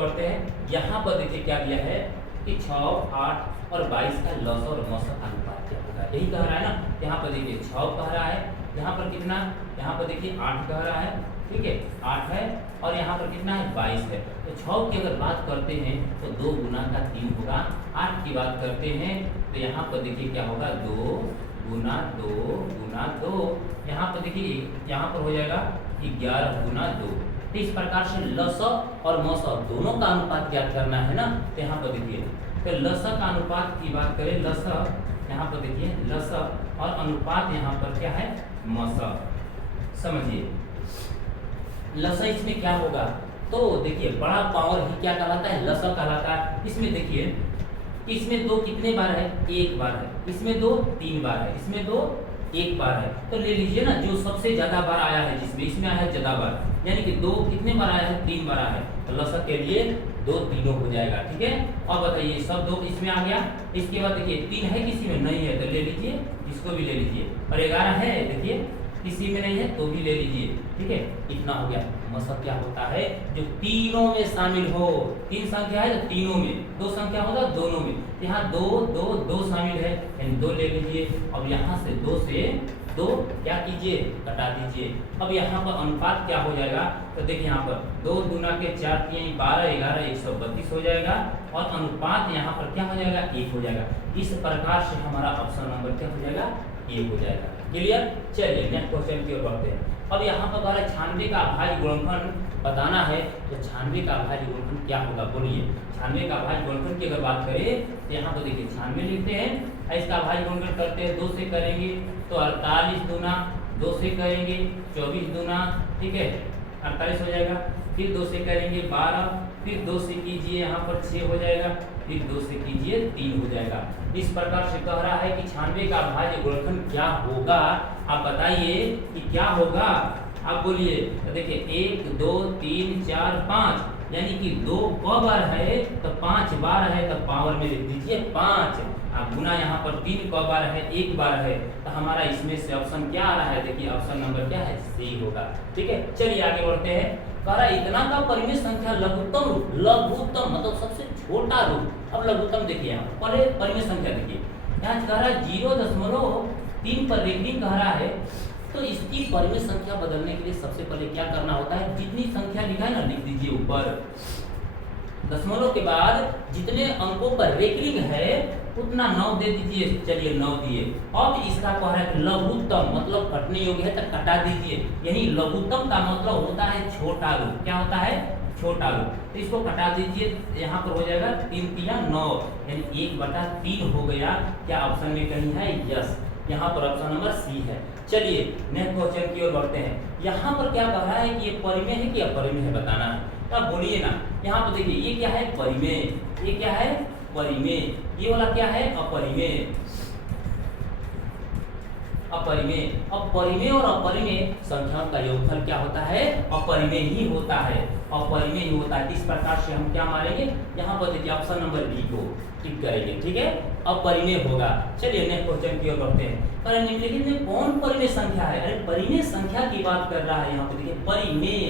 बढ़ते हैं। यहाँ पर देखिए क्या दिया है कि 6, 8 और 22 का लस और मस का अनुपात क्या होगा, यही कह रहा है ना। यहाँ पर देखिए 6 कह रहा है, यहाँ पर कितना, यहाँ पर देखिए 8 कह रहा है, ठीक है 8 है, और यहाँ पर कितना है 22 है। तो 6 की अगर बात करते हैं तो 2 गुना का 3 होगा। 8 की बात करते हैं तो यहाँ पर देखिए क्या होगा 2 गुना 2 गुना 2, यहाँ पर देखिए यहाँ पर हो जाएगा 11 गुना 2। तो इस प्रकार से लस और मस दोनों का अनुपात ज्ञात करना है ना। तो यहाँ पर देखिए तो लस का अनुपात की बात करें, लस यहाँ पर देखिए लस और अनुपात यहाँ पर क्या है मस, समझिए लस इसमें क्या होगा। तो देखिए बड़ा पावर ही क्या कहलाता है, लस कहलाता है। इसमें देखिए कि इसमें 2 कितने बार है, 1 बार है, इसमें 2 3 बार है, इसमें 2 1 बार है। तो ले लीजिए ना जो सबसे ज्यादा बार आया है, जिसमें इसमें आया है ज्यादा बार, यानी कि 2 कितने बार आया है 3 बार आया है, तो लसक के लिए 2 तीनों हो जाएगा, ठीक है। अब बताइए सब 2 इसमें आ गया। इसके बाद देखिए 3 है किसी में नहीं है तो ले लीजिए, इसको भी ले लीजिए, और 11 है देखिए किसी में नहीं है तो भी ले लीजिए, ठीक है। इतना हो गया। मसक क्या होता है, जो तीनों में शामिल हो। 3 संख्या है तो तीनों में, 2 संख्या होगा दोनों में। यहाँ 2 2 2 शामिल है, यानी 2 ले लीजिए। अब यहाँ से 2 से 2 क्या कीजिए, कटा दीजिए। अब यहाँ पर अनुपात क्या हो जाएगा, तो देखिए यहाँ पर 2 गुना के 4 3 12 11 132 हो जाएगा, और अनुपात यहाँ पर क्या हो जाएगा 1 हो जाएगा। इस प्रकार से हमारा ऑप्शन नंबर क्या हो जाएगा 1 हो जाएगा। क्लियर। चलिए नेक्स्ट क्वेश्चन की ओर बढ़ते हैं। अब यहाँ पर कह रहा है 96 का अभाज्य गुणनफल बताना है। तो 96 का अभाज्य गुणनफल क्या होगा बोलिए। 96 का अभाज्य गुणनफल की अगर बात करें तो यहाँ पर देखिए 96 लिखते हैं, इसका अभाज्य गुणनफल करते हैं 2 से करेंगे तो 48 दूना, 2 से करेंगे 24 दूना, ठीक है 48 हो जाएगा। फिर 2 से करेंगे 12, फिर 2 से कीजिए यहाँ पर 6 हो जाएगा, फिर 2 से कीजिए 3 हो जाएगा। इस प्रकार से कह रहा है कि 96 का अभाज्य गुणनफल क्या होगा, आप बताइए कि क्या होगा, आप बोलिए। तो देखिए 1 2 3 4 5, यानी कि 2 क बार है तो 5 बार है, तो पावर में लिख दीजिए 5। आप गुना यहाँ पर 3 क बार है 1 बार है, तो हमारा इसमें से ऑप्शन क्या आ रहा है, देखिए ऑप्शन नंबर क्या है सी होगा, ठीक है। चलिए आगे बढ़ते हैं। कह रहा इतना का परिमेय संख्या लघुत्तम रूप, लघुत्तम मतलब सबसे छोटा रूप। अब लघुत्तम देखिए यहाँ पहले परिमेय संख्या देखिए, यहाँ कह रहा है 0.3 पर रेखनी कह रहा है। तो इसकी परिमेय संख्या बदलने के लिए सबसे पहले क्या करना होता है, जितनी संख्या लिखा है ना लिख दीजिए ऊपर, दशमलव के बाद जितने अंकों पर रेखनी है उतना 9 दे दीजिए। चलिए 9 दिए। अब इसका कह रहा है लघुत्तम मतलब कटने योग्य है तो कटा दीजिए, यानी लघुत्तम का मतलब होता है छोटा रूप। क्या होता है, छोटा रूप। तो इसको कटा दीजिए, यहाँ पर हो जाएगा 3 3 9, यानी 1/3 हो गया। क्या ऑप्शन में कहीं है, यस, यहाँ पर ऑप्शन नंबर सी है। चलिए नेक्स्ट क्वेश्चन की ओर बढ़ते हैं। यहाँ पर क्या कह रहा है कि ये परिमेय है कि अपरिमेय है बताना है, तो आप बोलिए ना। यहाँ पर देखिए ये क्या है परिमेय, ये क्या है परिमेय, ये वाला क्या है अपरिमेय। अपरिमेय, अब परिमेय और अपरिमेय संख्याओं का योगफल क्या होता है, अपरिमेय ही होता है, अपरिमेय ही होता है। इस प्रकार से हम क्या मारेंगे, यहाँ पर देखिए ऑप्शन नंबर बी को टिक करेंगे, ठीक है, अपरिमेय होगा। चलिए नेक्स्ट क्वेश्चन की ओर बढ़ते हैं। पर निम्नलिखित में कौन परिमेय संख्या है, अरे परिमेय संख्या की बात कर रहा है। यहाँ पर देखिए परिमेय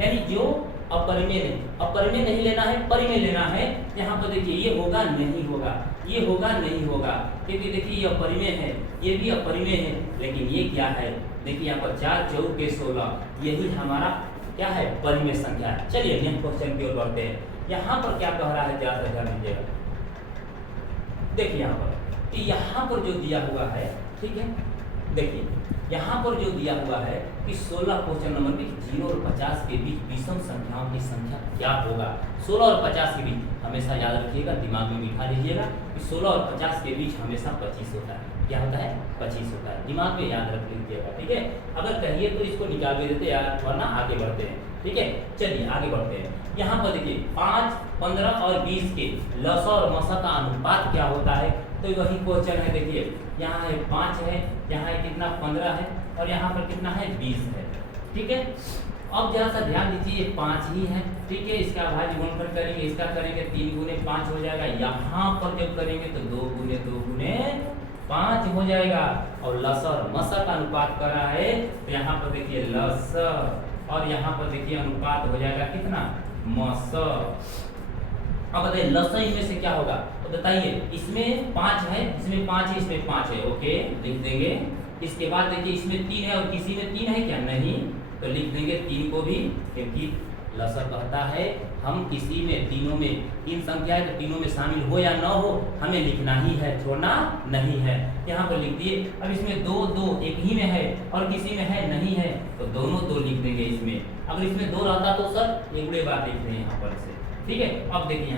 यानी जो अपरिमेय नहीं, अपरिमेय नहीं लेना है, परिमेय लेना है। यहाँ पर देखिए ये होगा नहीं होगा, ये होगा नहीं होगा, क्योंकि देखिए ये अपरिमेय है, ये भी अपरिमेय है, लेकिन ये क्या है, देखिए यहाँ पर 4 4 के 16, यही हमारा क्या है परिमेय संख्या है। चलिए नेक्स्ट क्वेश्चन की ओर बढ़ते हैं। यहाँ पर क्या कह रहा है, जरा सा ध्यान दीजिएगा। देखिए यहाँ पर कि यहाँ पर जो दिया हुआ है, ठीक है, देखिए यहाँ पर जो दिया हुआ है कि 16 क्वेश्चन नंबर में 0 और 50 के बीच विषम संख्याओं की संख्या क्या होगा। 16 और 50 के बीच हमेशा याद रखिएगा, दिमाग में बिठा लीजिएगा कि 16 और 50 के बीच हमेशा 25 होता है। क्या होता है, 25 होता है, दिमाग में याद रख लीजिएगा, ठीक है। अगर कहिए तो इसको निकाल भी देते यार, वरना आगे बढ़ते हैं, ठीक है। चलिए आगे बढ़ते हैं। यहाँ पर देखिए 5 15 और 20 के लसा और मसा का अनुपात क्या होता है, तो वही क्वेश्चन है। देखिए यहाँ है 5 है, यहाँ है कितना 15 है, और यहाँ पर कितना है 20 है, ठीक है। अब जरा सा ध्यान दीजिए, ये 5 ही है, ठीक है। इसका अभाज्य गुणनफल करेंगे, इसका करेंगे 3 गुने 5 हो जाएगा। यहाँ पर जब करेंगे तो 2 गुने 5 हो जाएगा। और लस और मसा का अनुपात कर रहा है, तो यहाँ पर देखिए लस और यहाँ पर देखिए अनुपात हो जाएगा कितना, मस। अब बताइए लसा इनमें से क्या होगा, तो बताइए इसमें 5 है, इसमें 5 है, इसमें 5 है, ओके लिख देंगे। इसके बाद देखिए इसमें 3 है और किसी में 3 है क्या, नहीं, तो लिख देंगे 3 को भी, क्योंकि लसा कहता है हम किसी में तीनों में 3 संख्या है तो तीनों में शामिल हो या ना हो हमें लिखना ही है, छोड़ना नहीं है। यहाँ पर लिख दिए। अब इसमें 2 2 एक ही में है और किसी में है नहीं है, तो दोनों 2 लिख देंगे इसमें। अगर इसमें 2 रहता तो सर एक बड़े बात लिख दें यहाँ पर से, ठीक है। अब देखिए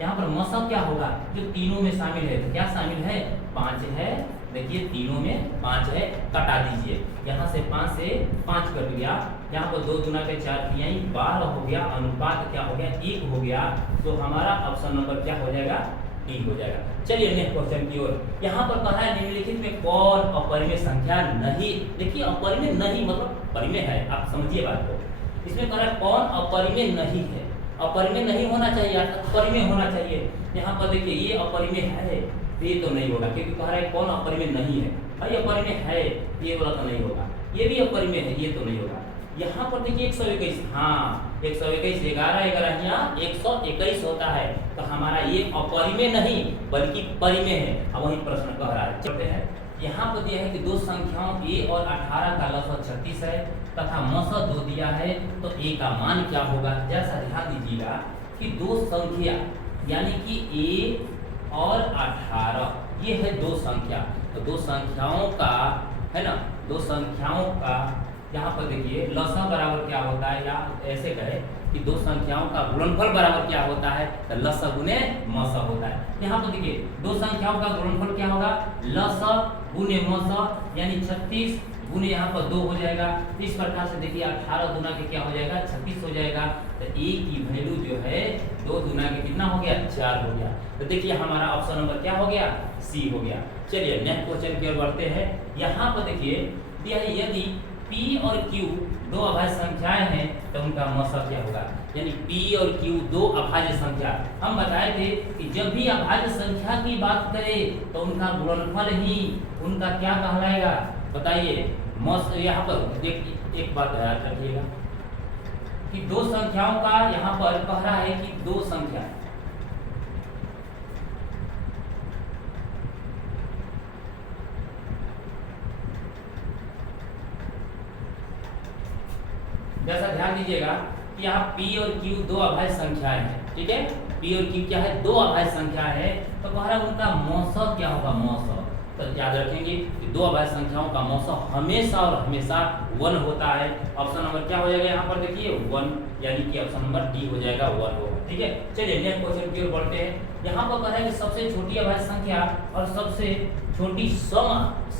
यहाँ पर मौसम क्या होगा, जो तीनों में शामिल है, तो क्या शामिल है, 5 है, देखिए तीनों में 5 है, कटा दीजिए, यहाँ से 5 से 5 कट गया, यहाँ पर 2 गुना के 4 तिहाई 12 हो गया, अनुपात क्या हो गया, 1 हो गया, तो हमारा ऑप्शन नंबर क्या हो जाएगा, डी हो जाएगा। चलिए नेक्स्ट क्वेश्चन की ओर। यहाँ पर कहा है निम्नलिखित में कौन अपरिमेय संख्या नहीं, देखिए अपरिमेय नहीं मतलब परिमेय है, आप समझिए बात को। इसमें कह रहा है कौन अपरिमेय नहीं है, अपरिमेय नहीं होना चाहिए, अपरिमेय होना चाहिए। यहाँ पर देखिए ये अपरिमेय है, ये तो नहीं होगा, क्योंकि कह रहा है कौन अपरिमेय नहीं है, भाई अपरिमेय है ये वाला तो नहीं होगा, ये भी अपरिमेय है ये तो नहीं होगा। यहाँ पर देखिए 121, हाँ 121 11 11 यहाँ 121 होता है, तो हमारा ये अपरिमेय नहीं बल्कि परिमेय है। अब वही प्रश्न कह रहा है, चलते हैं। यहाँ पर दिया है कि 2 संख्याओं a और 18 का लसागु 36 है तथा मौसा 2 दिया है, तो a का मान क्या होगा। जैसा ध्यान दीजिएगा कि 2 संख्या यानी कि a और 18 ये है 2 संख्या, तो 2 संख्याओं का है ना, 2 संख्याओं का यहाँ पर देखिए लसा बराबर क्या होता है, या ऐसे कहे कि 2 संख्याओं का गुणनफल बराबर क्या होता है, तो लसा गुने मौसा होता है। यहाँ पर देखिए 2 संख्याओं का गुणनफल क्या होगा, लसा गुने मौसा, यानी 36 गुने यहाँ पर 2 हो जाएगा। इस प्रकार से देखिए 18 गुना के क्या हो जाएगा, 36 हो जाएगा, तो a की वैल्यू जो है 2 गुना के कितना हो गया, 4 हो गया। तो देखिए हमारा ऑप्शन नंबर क्या हो गया, सी हो गया। चलिए नेक्स्ट क्वेश्चन की ओर बढ़ते हैं। यहाँ पर देखिए दिया है यदि P और Q 2 अभाज्य संख्याएं हैं तो उनका मौसा क्या होगा, यानी P और Q 2 अभाज्य संख्या। हम बताए थे कि जब भी अभाज्य संख्या की बात करें तो उनका गुणनफल ही उनका क्या कहलाएगा, बताइए। यहाँ पर एक बात याद रखिएगा कि 2 संख्याओं का यहाँ पर कह रहा है कि 2 संख्या, जैसा ध्यान दीजिएगा कि यहाँ P और Q 2 अभाज्य संख्याएं हैं, ठीक है। P और Q क्या है, 2 अभाज्य संख्या है, तो कह रहा है उनका मौसा क्या होगा, मौसा। तो याद रखेंगे कि 2 अभाज्य संख्याओं का मौसा हमेशा और हमेशा 1 होता है। ऑप्शन नंबर क्या हो जाएगा, यहाँ पर देखिए 1, यानी कि ऑप्शन नंबर डी हो जाएगा, 1 होगा, ठीक है। चलिए नेक्स्ट क्वेश्चन की ओर बढ़ते हैं। यहाँ पर कह रहा है कि सबसे छोटी अभाज्य संख्या और सबसे छोटी सम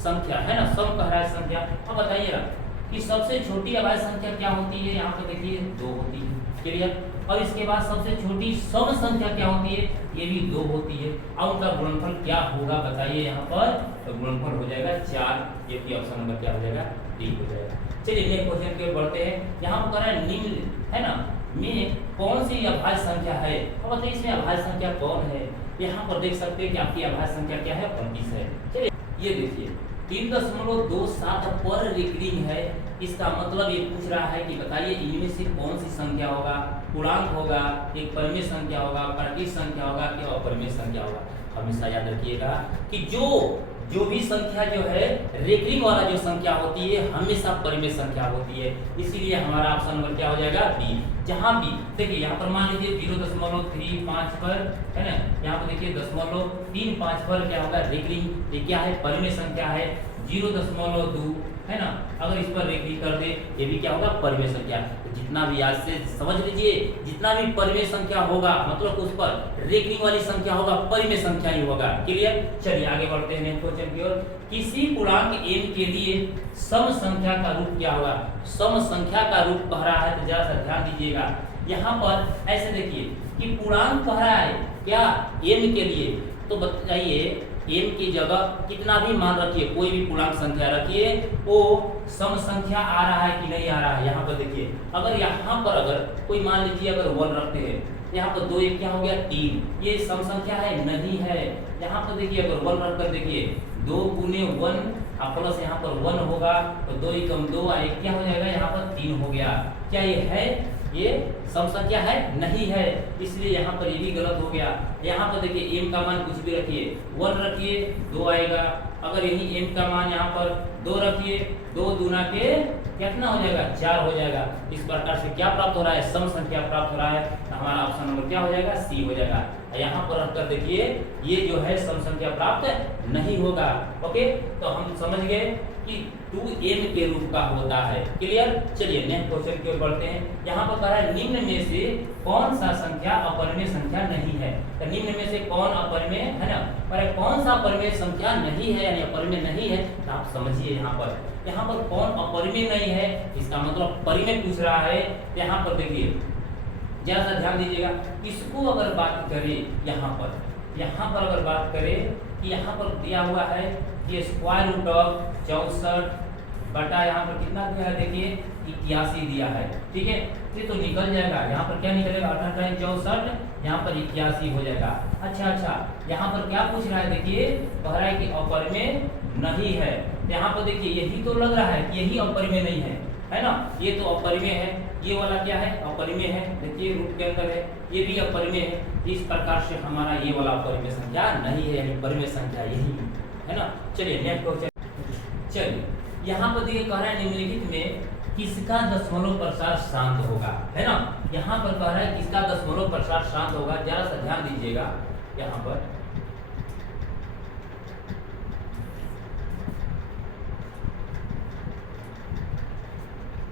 संख्या है ना, सम कह रहा है संख्या। अब बताइएगा कि सबसे छोटी अभाज्य संख्या क्या होती है, यहाँ पर देखिए 2 होती है, क्लियर। और इसके बाद सबसे छोटी सम संख्या क्या होती है, ये भी 2 होती है। अब उनका गुणनफल क्या होगा बताइए, यहाँ पर तो गुणनफल हो जाएगा 4, ये भी ऑप्शन नंबर क्या हो जाएगा, डी हो जाएगा। चलिए नेक्स्ट क्वेश्चन की ओर बढ़ते हैं। यहाँ पर कह रहा है निम्न है ना में कौन सी अभाज्य संख्या है। अब बताइए इसमें अभाज्य संख्या कौन है, यहाँ पर देख सकते हैं कि आपकी अभाज्य संख्या क्या है, 25 है। चलिए ये देखिए 3.27 पर रेकरिंग है, इसका मतलब ये पूछ रहा है कि बताइए इनमें से कौन सी संख्या होगा, पूर्णांक होगा, एक परिमेय संख्या होगा, प्राकृतिक संख्या होगा कि अपरिमेय संख्या होगा। हमेशा याद रखिएगा कि जो भी संख्या जो है रेकरिंग वाला जो संख्या होती है हमेशा परिमेय संख्या होती है, इसीलिए हमारा ऑप्शन नंबर क्या हो जाएगा, बी। जहां भी देखिए यहाँ पर मान लीजिए 0.35 पर है ना, यहाँ पर देखिए 0.35 पर क्या होगा, रेकरिंग, ये क्या है, परिमेय संख्या है। 0.2 है ना, अगर इस पर रेकरिंग कर दे ये भी क्या होगा, परिमेय संख्या। तो जितना भी आज से समझ लीजिए, जितना भी परिमेय संख्या होगा मतलब उस पर रेकरिंग वाली संख्या होगा, परिमेय संख्या ही होगा, क्लियर। चलिए आगे बढ़ते हैं नेक्स्ट क्वेश्चन की ओर। किसी पूर्णांक m के लिए सम संख्या का रूप क्या होगा, सम संख्या का रूप कह रहा है, तो जरा सा ध्यान दीजिएगा। यहाँ पर ऐसे देखिए कि पूर्णांक कह रहा है क्या, m के लिए, तो बताइए m की जगह कितना भी मान रखिए, कोई भी पूर्णांक संख्या रखिए, वो सम संख्या आ रहा है कि नहीं आ रहा है। यहाँ पर देखिए अगर यहाँ पर अगर कोई मान लीजिए अगर 1 रखते हैं, यहाँ पर 2 1 क्या हो गया 3, ये सम संख्या है, नहीं है। यहाँ पर देखिए अगर 1 रखकर देखिए 2 गुने 1 प्लस यहाँ पर 1 होगा, तो 2 एकम 2 1 क्या हो जाएगा, यहाँ पर 3 हो गया। क्या ये है, ये सम संख्या है नहीं है, इसलिए यहाँ पर ये भी गलत हो गया। यहाँ पर देखिए m का मान कुछ भी रखिए, 1 रखिए 2 आएगा। अगर यही m का मान यहाँ पर 2 रखिए, 2 दूना के कितना हो जाएगा 4 हो जाएगा। इस प्रकार से क्या प्राप्त हो रहा है, सम संख्या प्राप्त हो रहा है। हमारा ऑप्शन नंबर क्या हो जाएगा, सी हो जाएगा। यहाँ पर रखकर देखिए ये जो है सम संख्या प्राप्त नहीं होगा। ओके, तो हम समझ गए कि 2m के रूप का होता है। क्लियर। चलिए नेक्स्ट क्वेश्चन की ओर बढ़ते हैं। यहाँ पर कह रहा है निम्न में से कौन सा संख्या अपरिमेय संख्या नहीं है। तो निम्न में से कौन अपरिमेय है ना, पर कौन सा अपरिमेय संख्या नहीं है यानी अपरिमेय नहीं है, तो आप समझिए यहाँ पर कौन अपरिमेय नहीं है, इसका मतलब परिमेय पूछ रहा है। यहाँ पर देखिए जरा सा ध्यान दीजिएगा, इसको अगर बात करें यहाँ पर अगर बात करें कि यहाँ पर दिया हुआ है कि स्क्वायर रूट ऑफ 64 बटा यहाँ पर कितना दिया है, देखिए 81 दिया है। ठीक है, ये तो निकल जाएगा। यहाँ पर क्या निकलेगा, 18 64, यहाँ पर 81 हो जाएगा। अच्छा, यहाँ पर क्या पूछ रहा है, देखिए कह रहा है कि अपरिमेय नहीं है। यहाँ पर देखिए यही तो लग रहा है कि यही अपरिमेय नहीं है ना, ये तो अपरिमेय है। ये वाला क्या है, अपरिमेय है। देखिए रूट के अंदर है, ये भी अपरिमेय है। इस प्रकार से हमारा ये वाला अपरिमेय संख्या नहीं है, यानी परिमेय संख्या यही है ना। चलिए नेक्स्ट क्वेश्चन। चलिए यहाँ पर देखिए कह रहा है निम्नलिखित में किसका दशमलव प्रसार शांत होगा, है ना। यहाँ पर कह रहा है किसका दशमलव प्रसार शांत होगा, जरा सा ध्यान दीजिएगा यहाँ पर।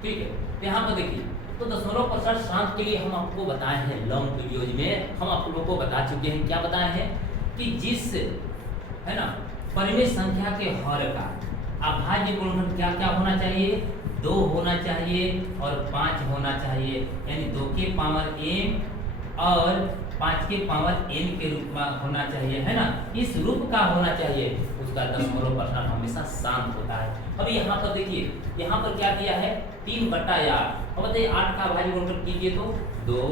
ठीक है, तो यहाँ पर देखिए तो दशमलव प्रसार शांत के लिए हम आपको बताए हैं लॉन्ग वीडियोज में, हम आप लोगों को बता चुके हैं। क्या बताए हैं कि जिस है ना परिमेय संख्या के हर का अभाज्य गुणनफल क्या क्या होना चाहिए, 2 होना चाहिए और 5 होना चाहिए, यानी 2 के पावर m और 5 के पावर n के रूप में होना चाहिए, है ना। इस रूप का होना चाहिए, उसका दशमलव प्रसार हमेशा शांत होता है। अभी यहाँ पर देखिए यहाँ पर क्या दिया है, 3/8। अब बताइए 8 का अभाज्य गुणनफल कीजिए तो 2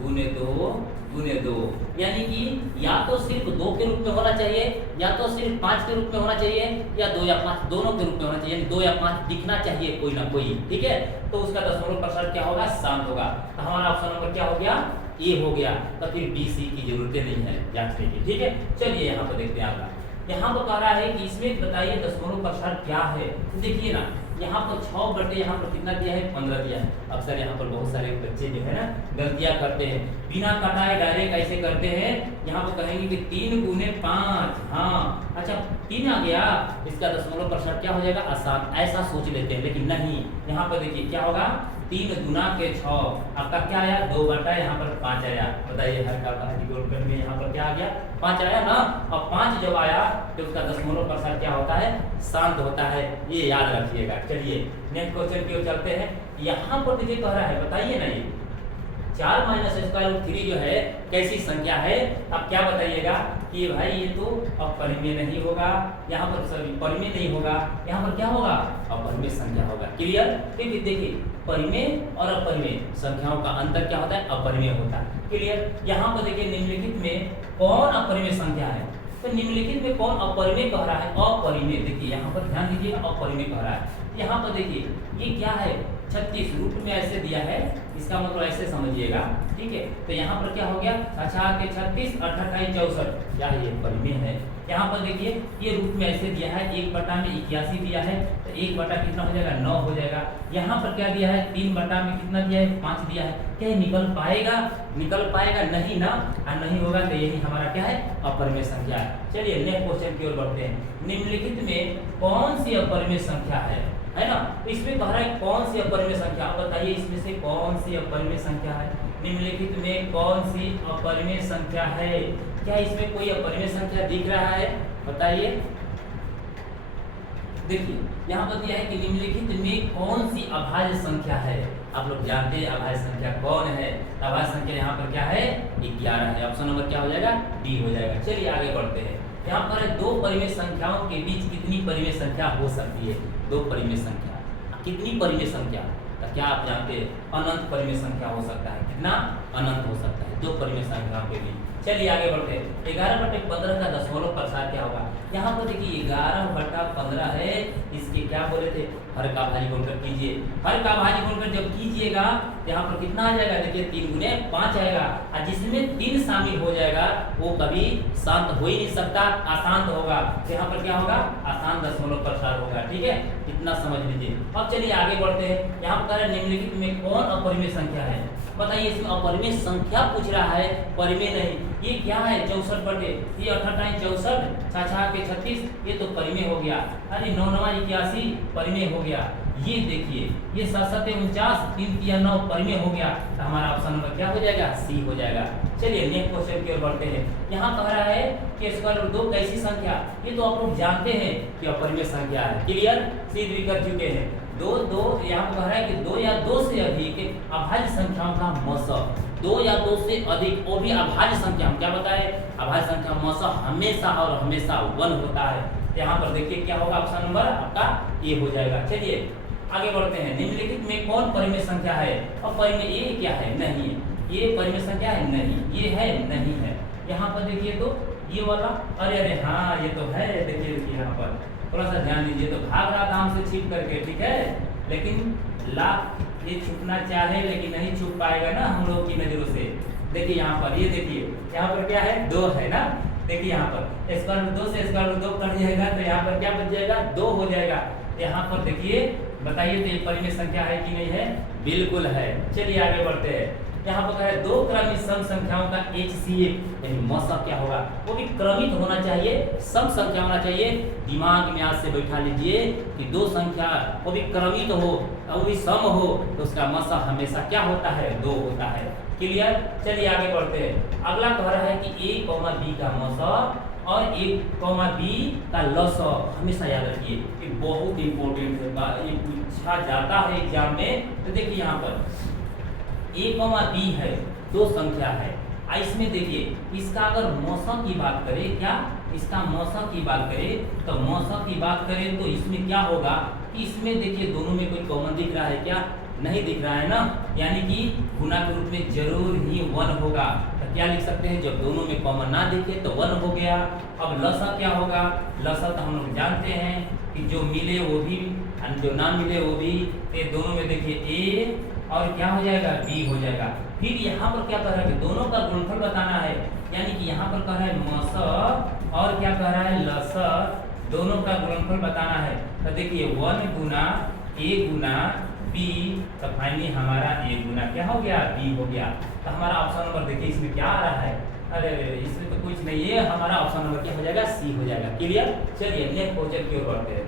गुने 2 गुने 2, यानी कि या तो सिर्फ 2 के रूप में होना चाहिए, या तो सिर्फ 5 के रूप में होना चाहिए, या 2 या 5 दोनों के रूप में होना चाहिए, यानी 2 या 5 दिखना चाहिए कोई ना कोई। ठीक है, तो उसका दशमलव प्रसार क्या होगा, शांत होगा। तो हमारा ऑप्शन नंबर क्या हो गया, ए हो गया। तो फिर बी सी की जरूरत नहीं है जांचने की। ठीक है, चलिए यहाँ पर देखते हैं आपका। यहाँ पर कह रहा है कि इसमें बताइए दशमलव प्रसार क्या है। तो देखिए ना यहाँ पर 6 बटे यहाँ पर कितना दिया है, 15 दिया है। अक्सर यहाँ पर बहुत सारे बच्चे जो है ना गलतियाँ करते हैं, बिना काटाए डायरेक्ट ऐसे करते हैं। यहाँ पर कहेंगे कि 3 गुने 5, हाँ अच्छा 3 आ गया, इसका दशमलव प्रसार क्या हो जाएगा, आसान, ऐसा सोच लेते हैं। लेकिन नहीं, यहाँ पर देखिए क्या होगा, 3 गुना के 6, आपका क्या आया 2 बटा यहाँ पर 5 आया। बताइए हर का गुणनफल में यहाँ पर क्या आ गया, 5 आया ना। अब 5 जब आया तो उसका दशमलव प्रसार क्या होता है, शांत होता है, ये याद रखिएगा। चलिए नेक्स्ट क्वेश्चन की ओर चलते हैं। यहाँ पर देखिए कह रहा है, बताइए ना ये 4 माइनस स्क्वायर रूट 3 जो है कैसी संख्या है। अब क्या बताइएगा कि भाई ये तो अपरिमेय नहीं होगा, यहाँ पर सॉरी परिमेय नहीं होगा, यहाँ पर क्या होगा, अपरिमेय संख्या होगा। क्लियर। ठीक है, देखिए परिमेय और अपरिमेय संख्याओं का अंतर क्या होता है, अपरिमेय होता है। क्लियर। यहाँ पर देखिए निम्नलिखित में कौन अपरिमेय संख्या है, तो निम्नलिखित में कौन अपरिमेय कह रहा है, अपरिमेय। देखिए यहाँ पर ध्यान दीजिए, अपरिमेय कह रहा है। यहाँ पर देखिए ये क्या है, 36 रूट में ऐसे दिया है, इसका मतलब ऐसे समझिएगा। ठीक है, तो यहाँ पर क्या हो गया, अच्छा के 36 28 64, क्या है ये परिमेय है। यहाँ पर देखिए ये रूट में ऐसे दिया है, 1 बटा में 81 दिया है, तो 1 बटा कितना हो जाएगा, 9 हो जाएगा। यहाँ पर क्या दिया है, 3 बटा में कितना दिया है, 5 दिया है। क्या निकल पाएगा, निकल पाएगा नहीं ना, और नहीं होगा तो यही हमारा क्या है, अपरिमेय संख्या है। चलिए नेक्स्ट क्वेश्चन की ओर बढ़ते हैं। निम्नलिखित में कौन सी अपरिमेय संख्या है ना। तो इसमें कह रहा है कौन सी अपरिमेय संख्या, बताइए इसमें से कौन सी अपरिमेय संख्या है, निम्नलिखित में कौन सी अपरिमेय संख्या है। क्या इसमें कोई अपरिमेय संख्या दिख रहा है, बताइए। देखिए यहाँ पर दिया है कि निम्नलिखित में कौन सी अभाज्य संख्या है। आप लोग जानते हैं अभाज्य संख्या कौन है, अभाज्य संख्या यहाँ पर क्या है, 11 है। ऑप्शन नंबर क्या हो जाएगा, डी हो जाएगा। चलिए आगे बढ़ते हैं। यहाँ पर 2 परिमेय संख्याओं के बीच कितनी परिमेय संख्या हो सकती है, 2 परिमेय संख्या, कितनी परिमेय संख्या, तो क्या आप जानते हैं, अनंत परिमेय संख्या हो सकता है। कितना, अनंत हो सकता है 2 परिमेय संख्याओं के बीच। चलिए आगे बढ़ते हैं। 11/15 का दशमलव प्रसार क्या होगा। यहाँ पर देखिए 11/15 है, इसके क्या बोले थे, हर का भाज्य गुणनफल कीजिए। हर का भाज्य गुणनफल जब कीजिएगा यहाँ पर कितना आ जाएगा, देखिए 3 गुने 5 आएगा, और जिसमें 3 शामिल हो जाएगा वो कभी शांत हो ही नहीं सकता, अशांत होगा। तो यहाँ पर क्या होगा, अशांत दशमलव प्रसार होगा। ठीक है, इतना समझ लीजिए। अब चलिए आगे बढ़ते हैं। यहाँ पर निम्नलिखित में कौन अपरिमेय संख्या है, बताइए। इसमें अपरिमेय संख्या पूछ रहा है, परिमेय नहीं। ये क्या है, 64 बटे ये 68 64 छाछा के 36, ये तो परिमेय हो गया। अरे 9 9 81 परिमेय हो गया। ये देखिए ये 7 7 49 3 3 9 परिमेय हो गया। तो हमारा ऑप्शन नंबर क्या हो जाएगा, सी हो जाएगा। चलिए नेक्स्ट क्वेश्चन की ओर बढ़ते हैं। यहाँ कह रहा है कि स्क्वायर रूट 2 कैसी संख्या, ये तो आप लोग जानते हैं कि अपरिमेय संख्या है। क्लियर, सिद्ध भी कर चुके हैं। 2 2 यहाँ पर कह रहा है कि 2 या 2 से अधिक अभाज्य संख्याओं का मौसम, 2 या 2 से अधिक वो भी अभाज्य संख्या, हम क्या बताए, अभाज्य संख्या मौसम हमेशा और हमेशा 1 होता है। यहाँ पर देखिए क्या होगा, ऑप्शन नंबर आपका ए हो जाएगा। चलिए आगे बढ़ते हैं। निम्नलिखित में कौन परिमेय संख्या है, और परिमेय ये क्या है, नहीं है। ये परिमेय संख्या है, नहीं, ये है, नहीं है। यहाँ पर देखिए तो ये वाला, अरे अरे हाँ ये तो है। देखिए यहाँ पर थोड़ा सा ध्यान दीजिए, तो भाग रहा था हमसे छिप करके, ठीक है, लेकिन ये छुपना चाहे लेकिन नहीं छुप पाएगा ना हम लोगों की नजरों से। देखिए यहाँ पर, ये देखिए यहाँ पर क्या है, 2 है ना। देखिए यहाँ पर स्क्वायर रूट 2 से स्क्वायर रूट 2 कट जाएगा, तो यहाँ पर क्या बच जाएगा, 2 हो जाएगा। यहाँ पर देखिए बताइए तो ये परिमेय संख्या है कि नहीं है, बिल्कुल है। चलिए आगे बढ़ते हैं। यहाँ पर है 2 क्रमिक सम संख्याओं का HCF यानी मौसम क्या होगा, वो भी क्रमित होना चाहिए, सम संख्या होना चाहिए। दिमाग में आज से बैठा लीजिए कि 2 संख्या वो भी क्रमित हो, वो भी सम हो, तो उसका मौसम हमेशा क्या होता है, 2 होता है। क्लियर, चलिए आगे बढ़ते हैं। अगला कह रहा है कि A, B का मौसम और A, B का लॉसव हमेशा याद रखिए, ये बहुत इंपॉर्टेंट है, ये पूछा जाता है एग्जाम में। तो देखिए यहाँ पर A, B है, 2 संख्या है। इसमें देखिए इसका अगर मौसम की बात करें, क्या इसका मौसम की बात करें, तो मौसम की बात करें तो इसमें क्या होगा कि इसमें देखिए दोनों में कोई कॉमन दिख रहा है क्या, नहीं दिख रहा है ना, यानी कि गुना के रूप में जरूर ही 1 होगा। तो क्या लिख सकते हैं, जब दोनों में कॉमन ना दिखे तो 1 हो गया। अब लसा क्या होगा, लसा तो हम लोग जानते हैं कि जो मिले वो भी, जो ना मिले वो भी, तो दोनों में देखिए A और क्या हो जाएगा, B हो जाएगा। फिर यहाँ पर क्या कह रहा है कि दोनों का गुणनफल बताना है, यानी कि यहाँ पर कह रहा है मौसम और क्या कह रहा है, लसा, दोनों का गुणनफल बताना है। तो देखिए 1 गुना A गुना B, तो फाइनली हमारा A गुना क्या हो गया, B हो गया। तो हमारा ऑप्शन नंबर देखिए इसमें क्या आ रहा है, अरे इसमें तो कुछ नहीं है, हमारा ऑप्शन नंबर क्या हो जाएगा, C हो जाएगा। क्लियर, चलिए नेक्स्ट क्वेश्चन की ओर बढ़ते हैं।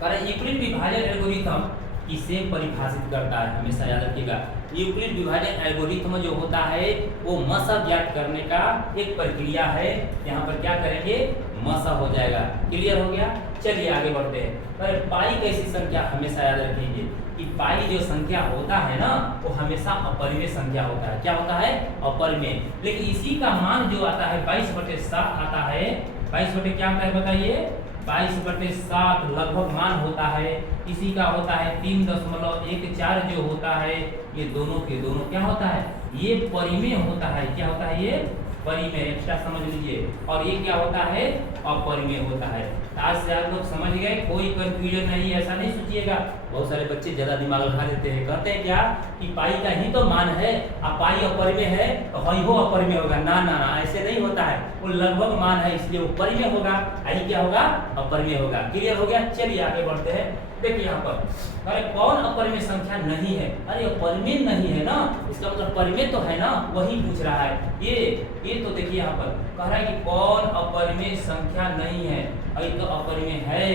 कारण यूक्लिड विभाजन एल्गोरिथम इसे परिभाषित करता है, हमेशा याद रखिएगा। यूक्लिड विभाजन एल्गोरिथम जो होता है वो मसा ज्ञात करने का एक प्रक्रिया है। यहाँ पर क्या करेंगे, मसा हो जाएगा। क्लियर हो गया, चलिए आगे बढ़ते हैं। पर पाई कैसी संख्या हमेशा याद रखेंगे कि पाई जो संख्या होता है ना वो हमेशा अपरिमेय संख्या होता है। क्या होता है, अपरिमेय। लेकिन इसी का मान जो आता है 22/7 आता है। 22 बटे क्या आता है बताइए, 22/7 लगभग मान होता है। इसी का होता है 3.14 जो होता है, ये दोनों के दोनों क्या होता है, ये परिमेय होता है। क्या होता है, ये परिमेय, एक्स्ट्रा समझ लीजिए। और ये क्या होता है, अपरिमेय होता है। आज से आप लोग समझ गए, कोई कंफ्यूजन नहीं, ऐसा नहीं सोचिएगा। बहुत सारे बच्चे ज्यादा दिमाग लगा देते हैं, कहते हैं क्या कि पाई का ही तो मान है, अब पाई अपरिमेय है तो हई हो अपरिमेय होगा। ना ना ना, ऐसे नहीं होता है, वो लगभग मान है इसलिए वो परिमेय होगा, आई क्या होगा, अपरिमेय होगा। क्लियर हो गया, चलिए आगे बढ़ते हैं। देखिए यहाँ पर अरे कौन अपरिमेय संख्या नहीं है, अरे अपरिमेय नहीं है ना, इसका मतलब परिमेय तो है ना, वही पूछ रहा है। ये तो देखिए यहाँ पर कह रहा है कि कौन अपरिमेय संख्या नहीं है। अरे तो अपरिमेय है,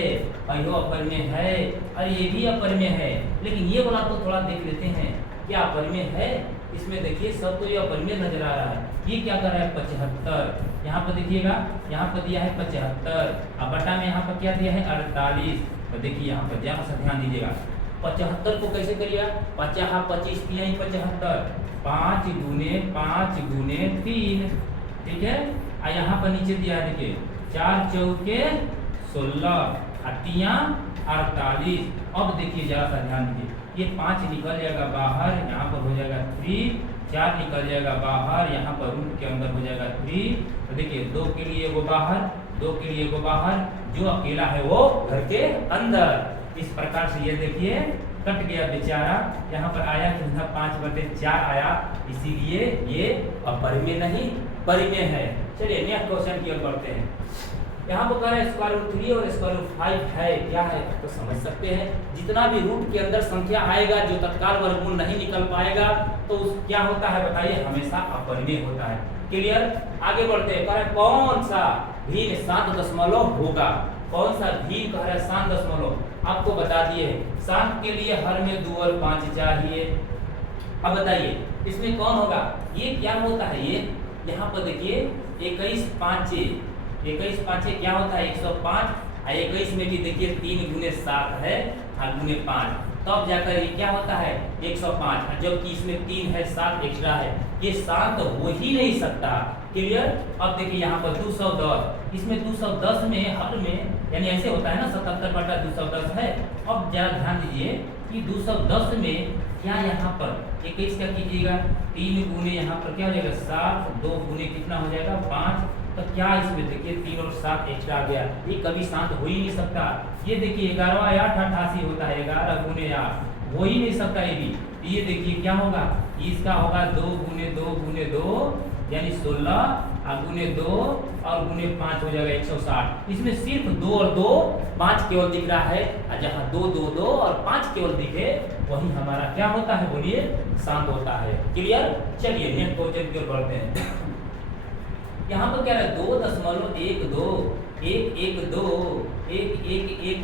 अयो अपरिमेय है, अरे ये भी अपरिमेय है। लेकिन ये वाला तो थोड़ा देख लेते हैं, क्या अपरिमेय है। इसमें देखिए सब तो ये अपरिमेय नजर आ रहा है। ये क्या कर रहा है, 75। यहाँ पर देखिएगा, यहाँ पर दिया है 75, अब बटा में यहाँ पर क्या दिया है, 48। तो देखिए यहाँ पर जरा सा ध्यान दीजिएगा, 75 को कैसे करिएगा, 50 25 3 75, 5 गुने 5 गुने 3, ठीक है। और यहाँ पर नीचे दिया है देखिए 4 चौके 16, 48। अब देखिए जरा सा ध्यान दीजिए, ये 5 निकल जाएगा बाहर, यहाँ पर हो जाएगा 3, 4 निकल जाएगा बाहर, यहाँ पर रूट के अंदर हो जाएगा 3। तो देखिए 2 के लिए वो बाहर, 2 के लिए वो बाहर, जो अकेला है वो घर के अंदर। इस प्रकार से ये देखिए कट गया बेचारा, यहाँ पर आया कितना 5/4 आया, इसीलिए ये अपरिमेय नहीं परिमेय है। चलिए नेक्स्ट क्वेश्चन की ओर बढ़ते हैं। यहाँ पर कह रहे हैं स्क्वायर रूट 3 और स्क्वायर रूट 5 है, क्या है तो समझ सकते हैं। जितना भी रूट के अंदर संख्या आएगा जो तत्काल वर्गमूल नहीं निकल पाएगा तो उस क्या होता है बताइए, हमेशा अपरिमेय होता है। क्लियर, आगे बढ़ते हैं। कह रहे हैं कौन सा भिन्न 7 दशमलव होगा, कौन सा भिन्न कह रहा है 7 दशमलव, आपको बता दिए सात के लिए हर में 2 और 5 चाहिए। अब बताइए इसमें कौन होगा, ये क्या होता है, ये यहाँ पर देखिए 21 5 क्या होता है 105, और 21 में भी देखिए 3 गुने 7 है और गुने 5, तब जाकर ये क्या होता है 105, जबकि इसमें 3 है 7 एक्स्ट्रा है, ये 7 हो ही नहीं सकता। क्लियर, अब देखिए यहाँ पर 210, इसमें 210 में हर में यानी ऐसे होता है ना 77/210 है। अब जरा ध्यान दीजिए कि 210 में क्या यहाँ पर 21 क्या कीजिएगा 3 गुने यहाँ पर क्या हो जाएगा 7, 2 गुने कितना हो जाएगा 5, तो क्या इसमें देखिए 3 और 7 एक्स्ट्रा आ गया, ये कभी 7 हो ही नहीं सकता। ये देखिए 11 8 88 होता है, 11 गुने 8 हो ही नहीं सकता ये भी। ये देखिए क्या होगा, इसका होगा 2 गुने 2 गुने 2 यानी 16 और गुने 2 और गुने 5 हो जाएगा 160। इसमें सिर्फ 2 और 2 5 केवल दिख रहा है, और जहाँ 2 2 2 और 5 केवल दिखे वही हमारा क्या होता है बोलिए 7 होता है। क्लियर, चलिए नेक्स्ट क्वेश्चन की ओर बढ़ते हैं। यहाँ पर क्या है 2.12 1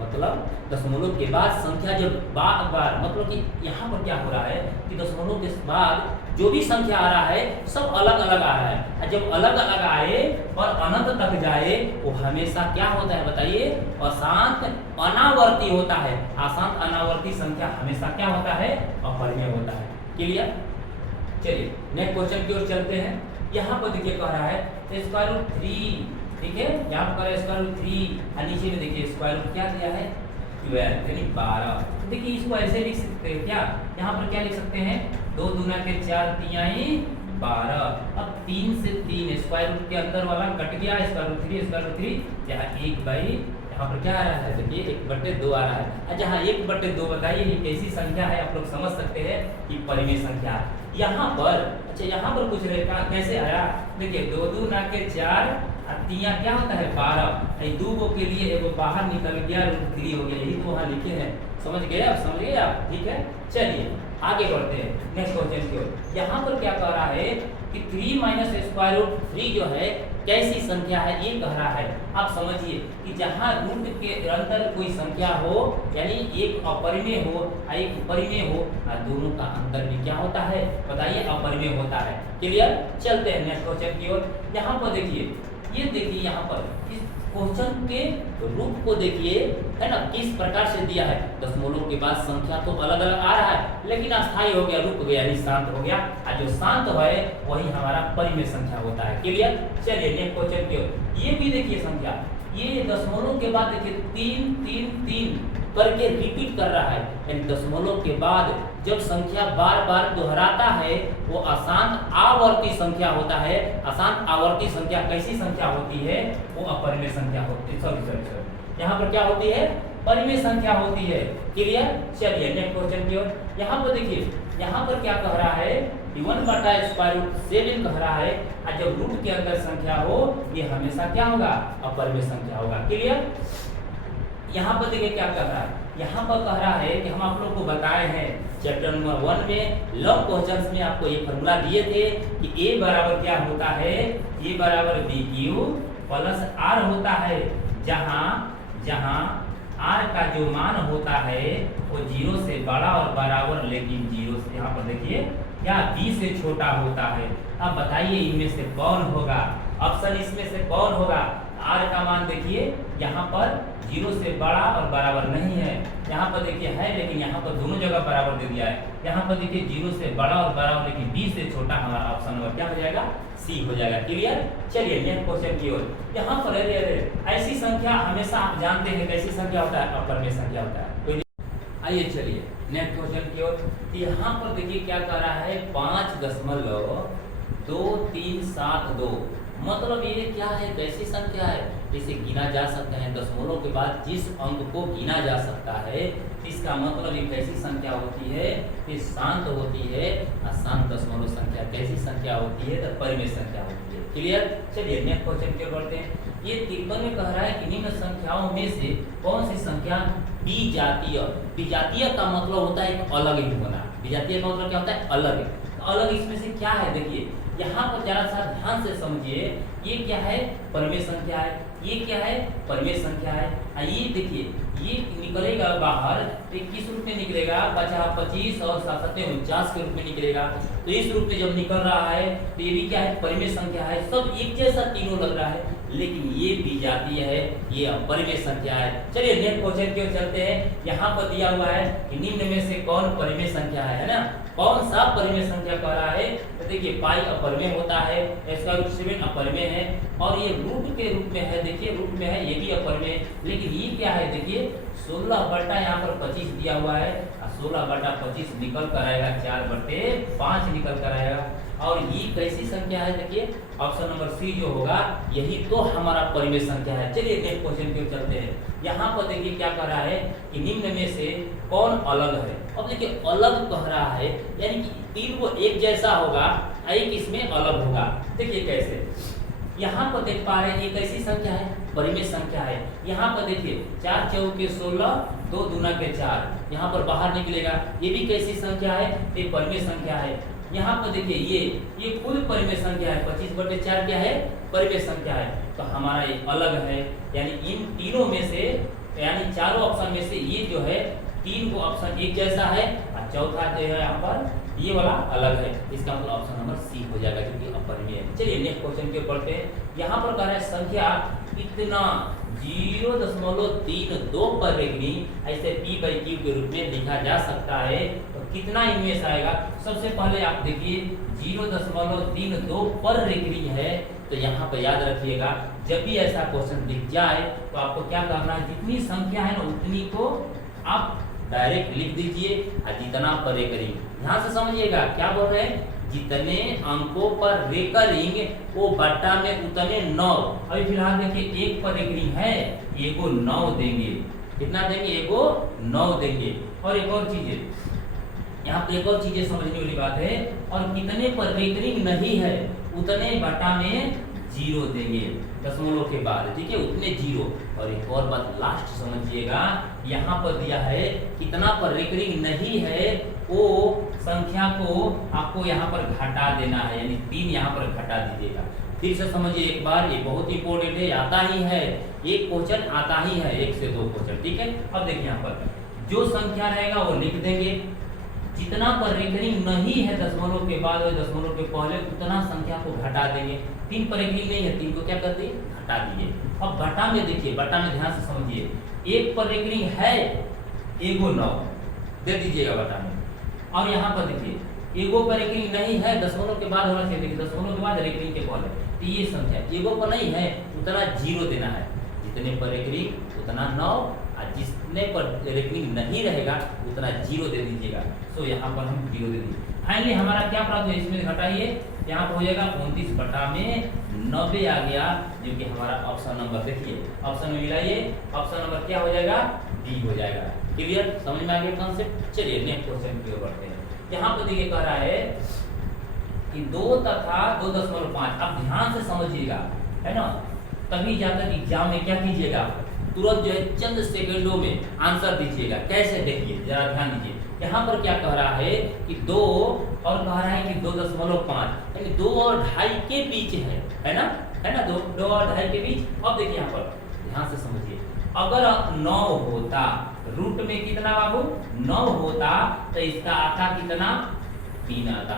मतलब दशमलव के बाद संख्या जब बार बार मतलब कि यहाँ पर क्या हो रहा है कि दशमलव के बाद जो भी संख्या आ रहा है सब अलग अलग आ रहा है, और जब अलग अलग आए और अनंत तक जाए वो हमेशा क्या होता है बताइए, अशांत अनावर्ती होता है। अशांत अनावर्ती संख्या हमेशा क्या होता है अपरिमेय होता है। क्लियर, चलिए नेक्स्ट क्वेश्चन की ओर चलते हैं। यहाँ पर देखिए कह रहा है स्क्वायर रूट 3, ठीक है, यहाँ पर कह रहा है स्क्वायर रूट 3 और नीचे में देखिए स्क्वायर रूट क्या दिया है 12 यानी 12। देखिए इसको ऐसे लिख सकते हैं क्या, यहाँ पर क्या लिख सकते हैं 2 दूना के 4 तिहाई 12। अब 3 से 3 स्क्वायर रूट के अंदर वाला कट गया, स्क्वायर रूट 3 जहाँ 1/, यहाँ पर क्या आ रहा है देखिए 1/2 आ रहा है। जहाँ 1/2 बताइए ये कैसी संख्या है, आप लोग समझ सकते हैं कि परिमेय संख्या। यहाँ पर अच्छा यहाँ पर कुछ रहेगा कैसे आया, देखिए 2 दूना के 4 और 3 क्या होता है 12, 2 को के लिए एगो बाहर निकल गया रूट 3 हो गया, यही तो वहाँ लिखे हैं। समझ गए आप, ठीक है। चलिए आगे बढ़ते हैं नेक्स्ट क्वेश्चन की ओर। यहाँ पर क्या कह रहा है कि 3 माइनस स्क्वायर रूट 3 जो है कैसी संख्या है ये कह रहा है। आप समझिए कि जहाँ रूट के अंदर कोई संख्या हो यानी एक अपरिमेय हो और एक परिमेय हो, और दोनों का अंतर भी क्या होता है बताइए अपरिमेय होता है। क्लियर, चलते हैं नेक्स्ट क्वेश्चन की ओर। यहाँ पर देखिए ये देखिए यहाँ पर इस क्वेश्चन के रूप को देखिए है ना किस प्रकार से दिया है, दशमलव के बाद संख्या तो अलग अलग आ रहा है लेकिन अस्थायी हो गया, रुक गया यानी शांत हो गया, और जो शांत है वही हमारा परिमेय संख्या होता है। क्लियर, चलिए नेक्स्ट क्वेश्चन की ओर। ये भी देखिए संख्या, ये दशमलव के बाद देखिए 3 3 3 करके रिपीट कर रहा है, यानी दशमलव के बाद जब संख्या बार बार दोहराता है वो अशांत आवर्ती संख्या होता है। अशांत आवर्ती संख्या कैसी संख्या होती है, वो अपरिमेय संख्या होती है। सॉरी यहाँ पर क्या होती है परिमेय संख्या होती है। क्लियर, चलिए नेक्स्ट क्वेश्चन की ओर। यहाँ पर देखिए यहाँ पर क्या कह रहा है 1/√7 कह रहा है, और जब रूट के अंदर संख्या हो ये हमेशा क्या होगा अपरिमेय संख्या होगा। क्लियर, यहाँ पर देखिए क्या कह रहा है, यहाँ पर कह रहा है कि हम आप लोग को बताए हैं चैप्टर नंबर 1 में लॉन्ग क्वेश्चंस में आपको ये फॉर्मूला दिए थे कि A बराबर क्या होता है, A बराबर BQ प्लस R होता है, जहाँ R का जो मान होता है वो 0 से बड़ा और बराबर लेकिन 0 से यहाँ पर देखिए क्या B से छोटा होता है। अब बताइए इनमें से कौन होगा, ऑप्शन इसमें से कौन होगा। R का मान देखिए यहाँ पर 0 से बड़ा और बराबर नहीं है, यहाँ पर देखिए है लेकिन यहाँ पर दोनों जगह बराबर दे दिया है। यहाँ पर देखिए 0 से बड़ा और बराबर लेकिन B से छोटा, हमारा ऑप्शन नंबर क्या हो जाएगा C हो जाएगा। क्लियर, चलिए नेक्स्ट क्वेश्चन की ओर। यहाँ पर ऐसी संख्या हमेशा आप जानते हैं कैसी संख्या होता है अपरिमेय संख्या होता है। आइए चलिए नेक्स्ट क्वेश्चन की ओर। यहाँ पर देखिए क्या कह रहा है 5.2372 मतलब ये क्या है, कैसी संख्या है, इसे गिना जा सकता है। दशमलव के बाद जिस अंक को गिना जा सकता है, इसका मतलब ये कैसी संख्या होती है, ये शांत होती है। अशांत दशमलव संख्या कैसी संख्या होती है, तो परिमेय संख्या होती है। क्लियर। चलिए नेक्स्ट क्वेश्चन की ओर बढ़ते हैं। ये 53 में कह रहा है कि निम्न संख्याओं में से कौन सी संख्या विजातीय। विजातीय का मतलब होता है एक अलग ही होना। विजातीय का मतलब क्या होता है, अलग। अलग इसमें से क्या है, देखिए यहाँ पर जरा सा ध्यान से समझिए। ये क्या है, परिमेय संख्या है। ये क्या है, परिमेय संख्या है। ये देखिए ये निकलेगा बाहर तो किस रूप में निकलेगा, 25 और 7 49 के रूप में निकलेगा। तो इस रूप में जब निकल रहा है तो ये भी क्या है, परिमेय संख्या है। सब एक जैसा तीनों लग रहा है, लेकिन ये विजातीय है, ये अपरिमेय संख्या है। चलिए नेक्स्ट क्वेश्चन की ओर चलते हैं। यहाँ पर दिया हुआ है कि निम्न में से कौन परिमेय संख्या है ना। कौन सा परिमेय संख्या कह रहा है, तो देखिए पाई अपरिमेय होता है, इसका रूट 7 अपरिमेय है, और ये रूट के रूप में है। देखिए रूट में है, ये भी अपरिमेय। लेकिन ये क्या है, देखिए 16 बटा यहाँ पर 25 दिया हुआ है, 16 बटा 25 निकल कर आएगा 4/5 निकल कर आएगा। और ये कैसी संख्या है, देखिए ऑप्शन नंबर सी जो होगा यही तो हमारा परिमेय संख्या है। चलिए नेक्स्ट क्वेश्चन की ओर चलते हैं। यहाँ पर देखिए क्या कह रहा है कि निम्न में से कौन अलग है। अब देखिए अलग कह रहा है, यानी कि तीन वो एक जैसा होगा, एक इसमें अलग होगा। देखिए कैसे, यहाँ पर देख पा रहे हैं ये कैसी संख्या है, परिमेय संख्या है। यहाँ पर देखिए 4 चौके 16, 2 दूना के 4, यहाँ पर बाहर निकलेगा। ये भी कैसी संख्या है, ये परिमेय संख्या है। यहाँ पर देखिए ये कुल परिमेय संख्या है, 25/4 क्या है, परिमेय संख्या है। तो हमारा ये अलग है, यानी इन तीनों में से, यानी चारों ऑप्शन में से ये जो है तीन को ऑप्शन एक जैसा है, और चौथा जो है यहाँ पर ये वाला अलग है। इसका मतलब ऑप्शन नंबर सी हो जाएगा, क्योंकि अपरिमेय है। चलिए नेक्स्ट क्वेश्चन के पढ़ते हैं। यहाँ पर कह रहा है संख्या कितना 0.32 पर रेखनी ऐसे p/q के रूप में लिखा जा सकता है, तो कितना इनमें से आएगा। सबसे पहले आप देखिए 0.32 पर रेखनी है, तो यहाँ पर याद रखिएगा जब भी ऐसा क्वेश्चन दिख जाए तो आपको क्या करना है, जितनी संख्या है ना उतनी को आप डायरेक्ट लिख दीजिए, और जितना पर रेकरिंग, ध्यान से समझिएगा क्या बोल रहे हैं, जितने अंकों पर रेकरिंग वो बट्टा में उतने 9। अभी फिलहाल देखिए 1 पर रेकरिंग है, ये को 9 देंगे। कितना देंगे, ये को 9 देंगे। और एक और चीज है, यहाँ पे एक और चीजें समझने वाली बात है, और कितने पर रेकरिंग नहीं है उतने बट्टा में 0 देंगे दशमलव के बाद, ठीक है, उतने 0। और एक और बात लास्ट समझिएगा, यहाँ पर दिया है कितना पर रेकरिंग नहीं है वो संख्या को आपको यहाँ पर घटा देना है, यानी 3 यहाँ पर घटा दीजिएगा। फिर से समझिए एक बार, ये बहुत इंपॉर्टेंट है, आता ही है, एक क्वेश्चन आता ही है, 1 से 2 क्वेश्चन, ठीक है। अब देखिए यहाँ पर जो संख्या रहेगा वो लिख देंगे, जितना पर रेकरिंग नहीं है दशमलव के बाद और दशमलव के पहले उतना संख्या को घटा देंगे। 3 पर रेकरिंग नहीं है, 3 को क्या करते हैं, घटा दिए। अब बटा में देखिए, बटा में ध्यान से समझिए, 1 पर रेकरिंग है, एगो 9 दे दीजिएगा बटा में। और यहाँ पर देखिए एगो पर रेकरिंग नहीं है, दशमलव के बाद होना चाहिए, देखिए दशमलव के बाद रेकरिंग के पहले, तो ये संख्या एगो पर नहीं है उतना 0 देना है। जितने पर रेकरिंग उतना 9, और जितने पर रेकरिंग नहीं रहेगा उतना 0 दे दीजिएगा। सो यहाँ पर हम 0 दे दीजिए। फाइनली हमारा क्या प्राप्त है, इसमें घटाइए, यहाँ पर हो जाएगा 29 बटा में 90 आ गया, जो कि हमारा ऑप्शन नंबर, देखिए ऑप्शन में मिलाइए, ऑप्शन नंबर क्या हो जाएगा, डी हो जाएगा। क्लियर, समझ में आ गया कॉन्सेप्ट। चलिए नेक्स्ट क्वेश्चन की ओर बढ़ते हैं। यहाँ पर देखिए कह रहा है कि 2 तथा 2.5, अब ध्यान से समझिएगा, है ना, तभी जाकर एग्जाम में क्या कीजिएगा, तुरंत जो है चंद सेकंडों में आंसर दीजिएगा। कैसे, देखिए जरा ध्यान दीजिए। यहाँ पर क्या कह रहा है कि 2 और कह रहा है कि 2.5, यानी 2 और 2.5 के बीच है ना, 2 और 2.5 के बीच। अब देखिए यहाँ पर ध्यान से समझिए, अगर 9 होता, रूट में कितना बाबू 9 होता, तो इसका आता कितना, 3 आता।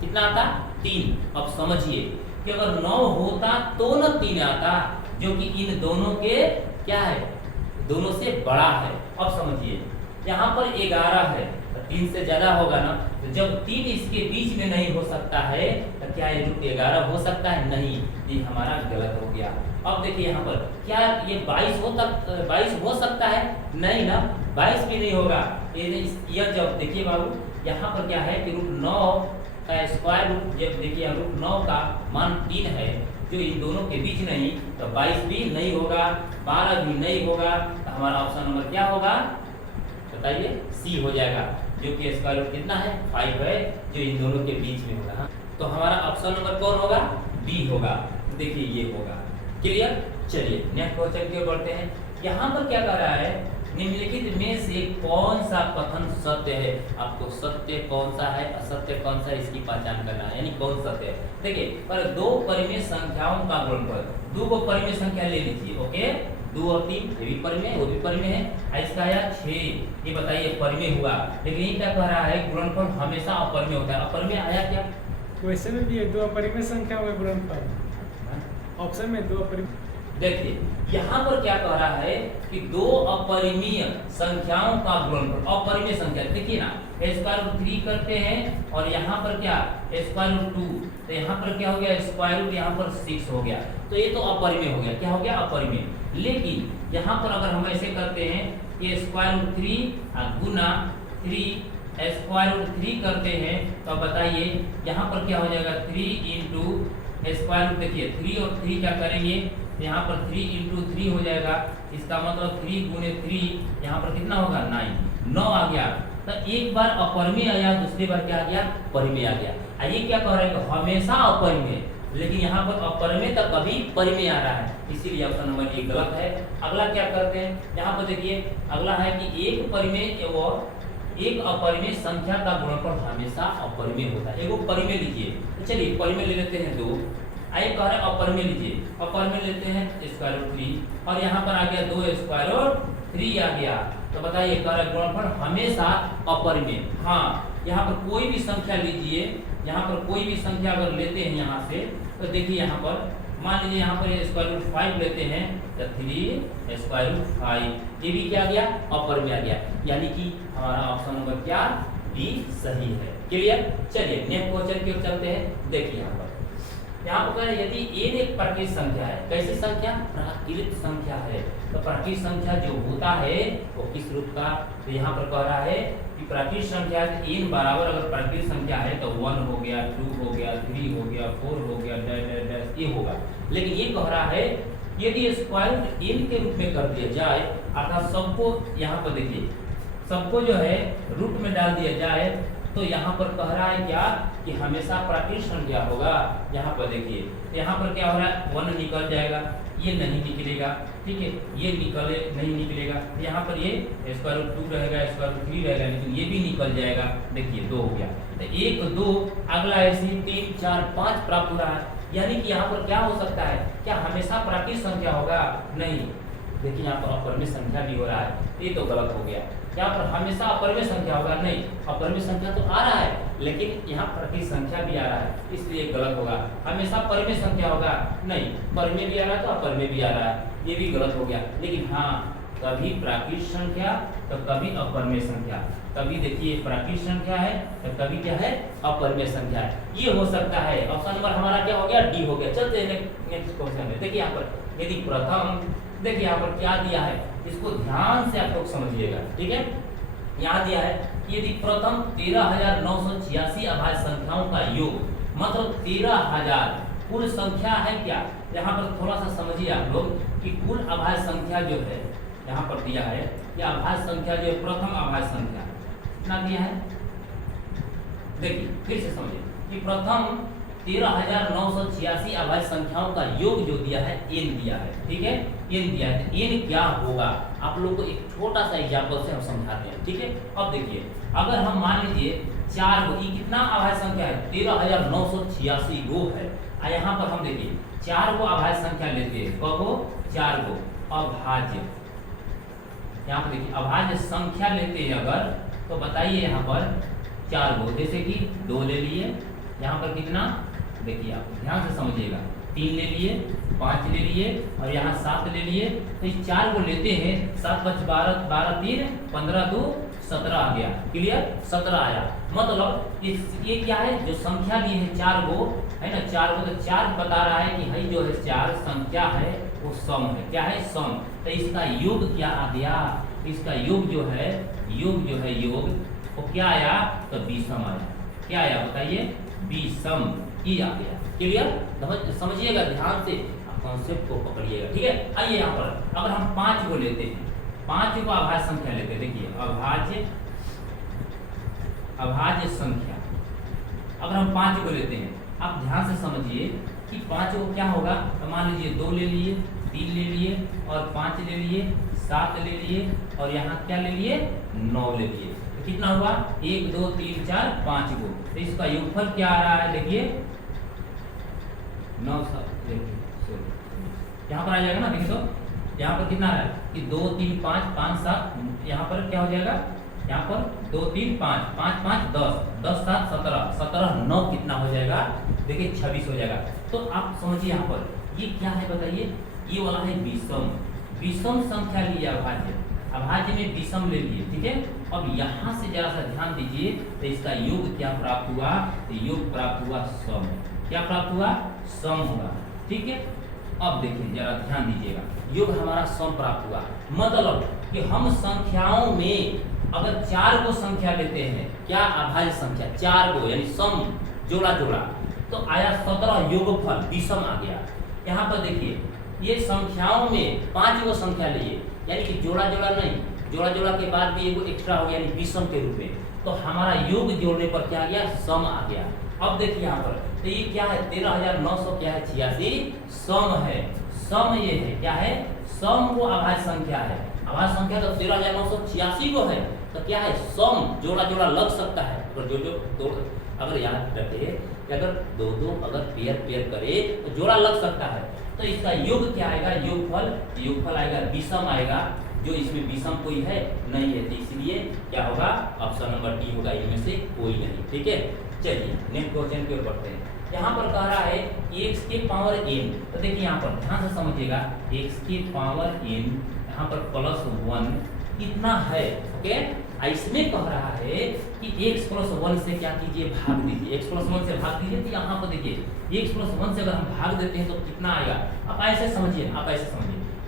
कितना आता, 3। अब समझिए कि अगर 9 होता तो न 3 आता, जो कि इन दोनों के क्या है, दोनों से बड़ा है। अब समझिए यहाँ पर 11 है, तो 3 से ज्यादा होगा ना, तो जब 3 इसके बीच में नहीं हो सकता है तो क्या ये रूट 11 हो सकता है, नहीं, ये हमारा गलत हो गया। अब देखिए यहाँ पर क्या ये 22 हो सकता है, नहीं ना, 22 भी नहीं होगा। ये जब देखिए बाबू यहाँ पर क्या है कि रूट 9 का स्क्वायर रूट, जब देखिए रूट 9 का मान 3 है, जो इन दोनों के बीच नहीं, तो 22 भी नहीं होगा, 12 भी नहीं होगा, तो हमारा ऑप्शन नंबर क्या होगा बताइए, सी हो जाएगा, जो कि स्क्वायर रूट कितना है 5 है, जो इन दोनों के बीच में होगा। तो हमारा ऑप्शन नंबर कौन होगा, बी होगा। तो देखिए ये होगा, क्लियर। चलिए नेक्स्ट क्वेश्चन की ओर बढ़ते हैं। यहाँ पर क्या कह रहा है, निम्नलिखित में से कौन सा कथन सत्य है। आपको सत्य कौन सा है, असत्य कौन सा है, इसकी पहचान करना है, यानी कौन सत्य है। देखिए पर दो परिमेय संख्याओं का गुणनफल, दो को परिमेय संख्या ले लीजिए, ओके, 2 और 3 ये भी परिमेय, वो भी परिमेय है। इसका आया 6, ये बताइए परिमेय हुआ, लेकिन ये क्या कह रहा है, गुणनफल हमेशा अपरिमेय होता है। अपरिमेय आया क्या, वैसे में भी 2 अपरिमेय संख्या में गुणनफल ऑप्शन में 2 अपरिमेय। देखिए यहाँ पर क्या कह रहा है कि 2 अपरिमेय संख्याओं का गुणनफल, अपरिमेय संख्या, देखिए ना स्क्वायर रूट 3 करते हैं और यहाँ पर क्या स्क्वायर रूट 2, तो यहाँ पर क्या हो गया स्क्वायर रूट, यहाँ पर 6 हो गया, तो ये तो अपरिमेय हो गया, क्या हो गया अपरिमेय। लेकिन यहाँ पर अगर हम ऐसे करते हैं कि स्क्वायर रूट 3 गुना 3 स्क्वायर रूट 3 करते हैं, तो बताइए यहाँ पर क्या हो जाएगा 3 इंटू स्क्वायर रूट, देखिए 3 और 3 क्या करेंगे, यहाँ पर 3 इंटू 3 हो जाएगा, इसका मतलब 3 गुने 3 यहाँ पर कितना होगा 9 आ गया। तो एक बार अपरिमेय आया, दूसरी बार क्या आ गया परिमेय आ गया। ये क्या कह रहा है कि हमेशा अपरिमेय, लेकिन यहाँ पर अपरिमेय तो कभी परिमेय आ रहा है, इसीलिए ऑप्शन नंबर 1 गलत है। अगला क्या करते हैं, यहाँ पर देखिए अगला है कि एक परिमेय और एक अपरिमेय संख्या का गुणनफल हमेशा अपरिमेय होता है। एगो परिमेय लीजिए, तो चलिए परिमेय ले लेते हैं 2, आइए कह रहे हैं अपरिमेय लीजिए, अपरिमेय लेते हैं स्क्वायर रूट 3 और यहाँ पर आ गया 2 स्क्वायर रूट 3 आ गया, तो बताइए कह रहे गुणनफल हमेशा अपरिमेय। हाँ यहाँ पर कोई भी संख्या लीजिए, यहाँ पर कोई भी संख्या अगर लेते हैं यहाँ से, तो देखिए यहाँ पर मान लीजिए यहाँ पर स्क्वायर रूट 5 लेते हैं, तो 3 स्क्वायर रूट 5 ये भी क्या गया अपरिमेय आ गया, यानी कि हमारा ऑप्शन नंबर क्या बी सही है, क्लियर। चलिए नेक्स्ट क्वेश्चन की ओर चलते हैं। देखिए यहाँ पर यदि n एक प्राकृत संख्या है, कैसी संख्या प्राकृत संख्या है, तो प्राकृत संख्या जो होता है वो किस रूप का, तो यहाँ पर कह रहा है कि प्राकृत संख्या n बराबर अगर प्राकृत संख्या है तो 1 हो गया, 2 हो गया, 3 हो गया, 4 हो गया, डैश डैश डैश ये होगा। लेकिन ये कह रहा है यदि स्क्वायर रूट n के रूप में कर दिया जाए, अर्थात सबको यहाँ पर देखिए सबको जो है रूट में डाल दिया जाए, तो यहाँ पर कह रहा है क्या कि हमेशा प्राकृत संख्या होगा। यहाँ पर देखिए यहाँ पर क्या हो रहा है 1 निकल जाएगा, ये नहीं निकलेगा, ठीक है, ये निकले नहीं निकलेगा, यहाँ पर ये स्क्वायर रूट 2 रहेगा, स्क्वायर रूट 3 रहेगा, लेकिन ये भी निकल जाएगा। देखिए 2 हो गया, तो 1 2 अगला ऐसे 3 4 5 प्राप्त हो रहा है, यानी कि यहाँ पर क्या हो सकता है, क्या हमेशा प्राकृत संख्या होगा, नहीं। देखिए यहाँ पर अपरिमेय संख्या भी हो रहा है, ये तो गलत हो गया। यहाँ पर हमेशा अपरिमेय संख्या होगा, नहीं, अपरिमेय संख्या तो आ रहा है लेकिन यहाँ प्राकृत संख्या भी आ रहा है, इसलिए गलत होगा। हमेशा परिमेय संख्या होगा, नहीं, परिमेय भी आ रहा है तो अपरिमेय भी आ रहा है, ये भी गलत हो गया। लेकिन हाँ कभी प्राकृत संख्या तो कभी अपरिमेय संख्या, कभी देखिए प्राकृत संख्या है तो कभी क्या है अपरिमेय संख्या है, ये हो सकता है। ऑप्शन नंबर हमारा क्या हो गया डी हो गया। चलते हैं नेक्स्ट क्वेश्चन में। देखिए यहाँ पर यदि प्रथम, देखिए यहाँ पर क्या दिया है, इसको ध्यान से आप लोग समझिएगा, ठीक है। यहाँ दिया है कि यदि प्रथम 13,986 अभाज्य संख्याओं का योग, मतलब 13,000 कुल संख्या है क्या, यहाँ पर थोड़ा सा समझिए आप लोग कि कुल अभाज्य संख्या जो है यहाँ पर दिया है, या अभाज्य संख्या जो है प्रथम अभाज्य संख्या कितना दिया है, देखिए फिर से समझिए कि प्रथम 13,986 अभाज्य संख्याओं का योग जो दिया है n दिया है, ठीक है, n दिया है, तो n क्या होगा आप लोग को एक छोटा सा एग्जांपल से हम समझाते हैं, ठीक है। अब देखिए अगर हम मान लीजिए 4 गो, ये कितना अभाज्य संख्या है 13,986 गो है, यहाँ पर हम देखिए 4 गो अभाज्य संख्या लेते हैं, कहो 4 गो अभाज्य, यहाँ पर देखिए अभाज्य संख्या लेते हैं अगर, तो बताइए यहाँ पर 4 गो, जैसे कि 2 ले लिए, यहाँ पर कितना देखिए आप ध्यान से समझिएगा, 3 ले लिए, 5 ले लिए और यहाँ 7 ले लिए, तो इस 4 को लेते हैं, 7 5 12 12 3 15 2 17 आ गया, क्लियर, 17 आया। मतलब ये क्या है जो संख्या लिए है 4 गो है ना, 4 गो, तो 4 बता रहा है कि भाई जो है 4 संख्या है वो सम है, क्या है सम, तो इसका योग क्या आ गया, इसका योग जो है योग वो क्या आया, तो विषम आया, क्या आया बताइए विषम, ई आ गया। क्लियर? समझिएगा ध्यान से, कॉन्सेप्ट को पकड़िएगा। ठीक है, आइए यहाँ पर अगर हम 5 को लेते हैं, 5 को अभाज्य संख्या लेते हैं। देखिए अभाज्य संख्या अगर हम 5 को लेते हैं, आप ध्यान से समझिए कि 5 को क्या होगा। तो मान लीजिए 2 ले लिए, 3 ले लिए और 5 ले लिए, 7 ले लिए और यहाँ क्या ले लिए, 9 ले लिए। तो कितना हुआ, 1 2 3 4 5 को। तो इसका योगफल क्या आ रहा है, देखिए 9 यहाँ पर आ जाएगा ना। देखिए तो यहाँ पर कितना है कि 2 3 5 5 7, यहाँ पर क्या हो जाएगा, यहाँ पर 2 3 5 5 5 10 10 7 17 17 9 कितना हो जाएगा, देखिए 26 हो जाएगा। तो आप समझिए यहाँ पर ये क्या है बताइए, ये वाला है विषम संख्या लिया अभाज्य में विषम ले लिए। ठीक है, अब यहाँ से जरा सा ध्यान दीजिए, तो इसका योग क्या प्राप्त हुआ, तो योग प्राप्त हुआ सम। क्या प्राप्त हुआ, सम हुआ। ठीक है, अब देखिए जरा ध्यान दीजिएगा, योग हमारा सम प्राप्त हुआ, मतलब कि हम संख्याओं में अगर 4 को संख्या लेते हैं, क्या अभाज्य संख्या 4 को यानी सम जोड़ा तो आया 17 योगफल विषम आ गया। यहाँ पर देखिए ये संख्याओं में 5 को संख्या लिए यानी कि जोड़ा नहीं, जोड़ा के बाद भी एगो एक्स्ट्रा हो गया यानी विषम के रूप में, तो हमारा योग जोड़ने पर क्या आ गया, सम आ गया। अब देखिए यहाँ पर तो ये क्या है, 13,900 क्या है 86 सम है। सम ये है क्या है, सम वो अभाज्य संख्या है। अभाज्य संख्या तो 13,986 को है, तो क्या है सम जोड़ा लग सकता है। अगर दो अगर याद रखे कि अगर दो अगर पेयर करे तो जोड़ा लग सकता है। तो इसका योग क्या आएगा, योगफल आएगा विषम आएगा, जो इसमें विषम कोई है नहीं है, तो इसलिए क्या होगा, ऑप्शन नंबर डी होगा, इनमें से कोई नहीं। ठीक है, चलिए नेक्स्ट क्वेश्चन की ओर बढ़ते हैं। यहाँ पर कह रहा है x के पावर n, तो देखिए यहाँ पर ध्यान से समझिएगा, x के पावर n यहाँ पर +1 कितना है। ओके, इसमें कह रहा है कि x + 1 से क्या कीजिए, भाग दीजिए। x + 1 से भाग दीजिए, तो यहाँ पर देखिए x + 1 से अगर हम भाग देते हैं तो कितना आएगा। आप ऐसे समझिए,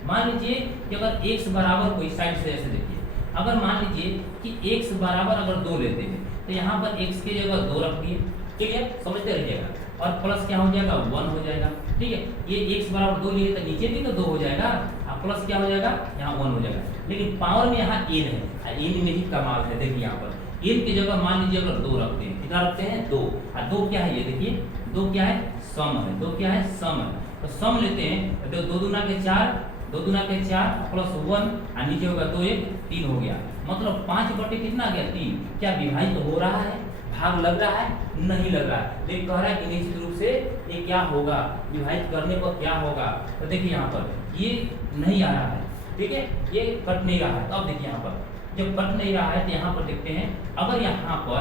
मान लीजिए कि अगर x बराबर कोई साइड से ऐसे देखिए, अगर मान लीजिए कि x बराबर अगर 2 लेते हैं तो यहाँ पर x की जगह 2 रख दिए। ठीक है, समझते रहिएगा, और प्लस क्या हो जाएगा, 1 हो जाएगा। ठीक है, ये x बराबर 2 लिए तो नीचे भी तो 2 हो जाएगा, और प्लस क्या हो जाएगा, यहाँ 1 हो जाएगा। लेकिन पावर में यहाँ n है, n में ही कमाल है। देखिए यहाँ पर n की जगह मान लीजिए अगर 2 रखते हैं, कितना रखते हैं, 2, और 2 क्या है, ये देखिए 2 क्या है, सम है। 2 क्या है, सम है। तो सम लेते हैं तो 2 दूना के 4 प्लस 1 और नीचे होगा 2 1 3 हो गया, मतलब 5 बटे कितना गया, 3। क्या विभाजित हो रहा है, भाग लग रहा है, नहीं लग रहा है, लेकिन कह रहा है कि निश्चित रूप से ये क्या होगा, विभाजित करने पर क्या होगा। तो देखिए यहाँ पर ये नहीं आ रहा है। ठीक है, ये कट नहीं रहा है। तो अब देखिए यहाँ पर जब कट नहीं रहा है तो यहाँ पर देखते हैं, अगर यहाँ पर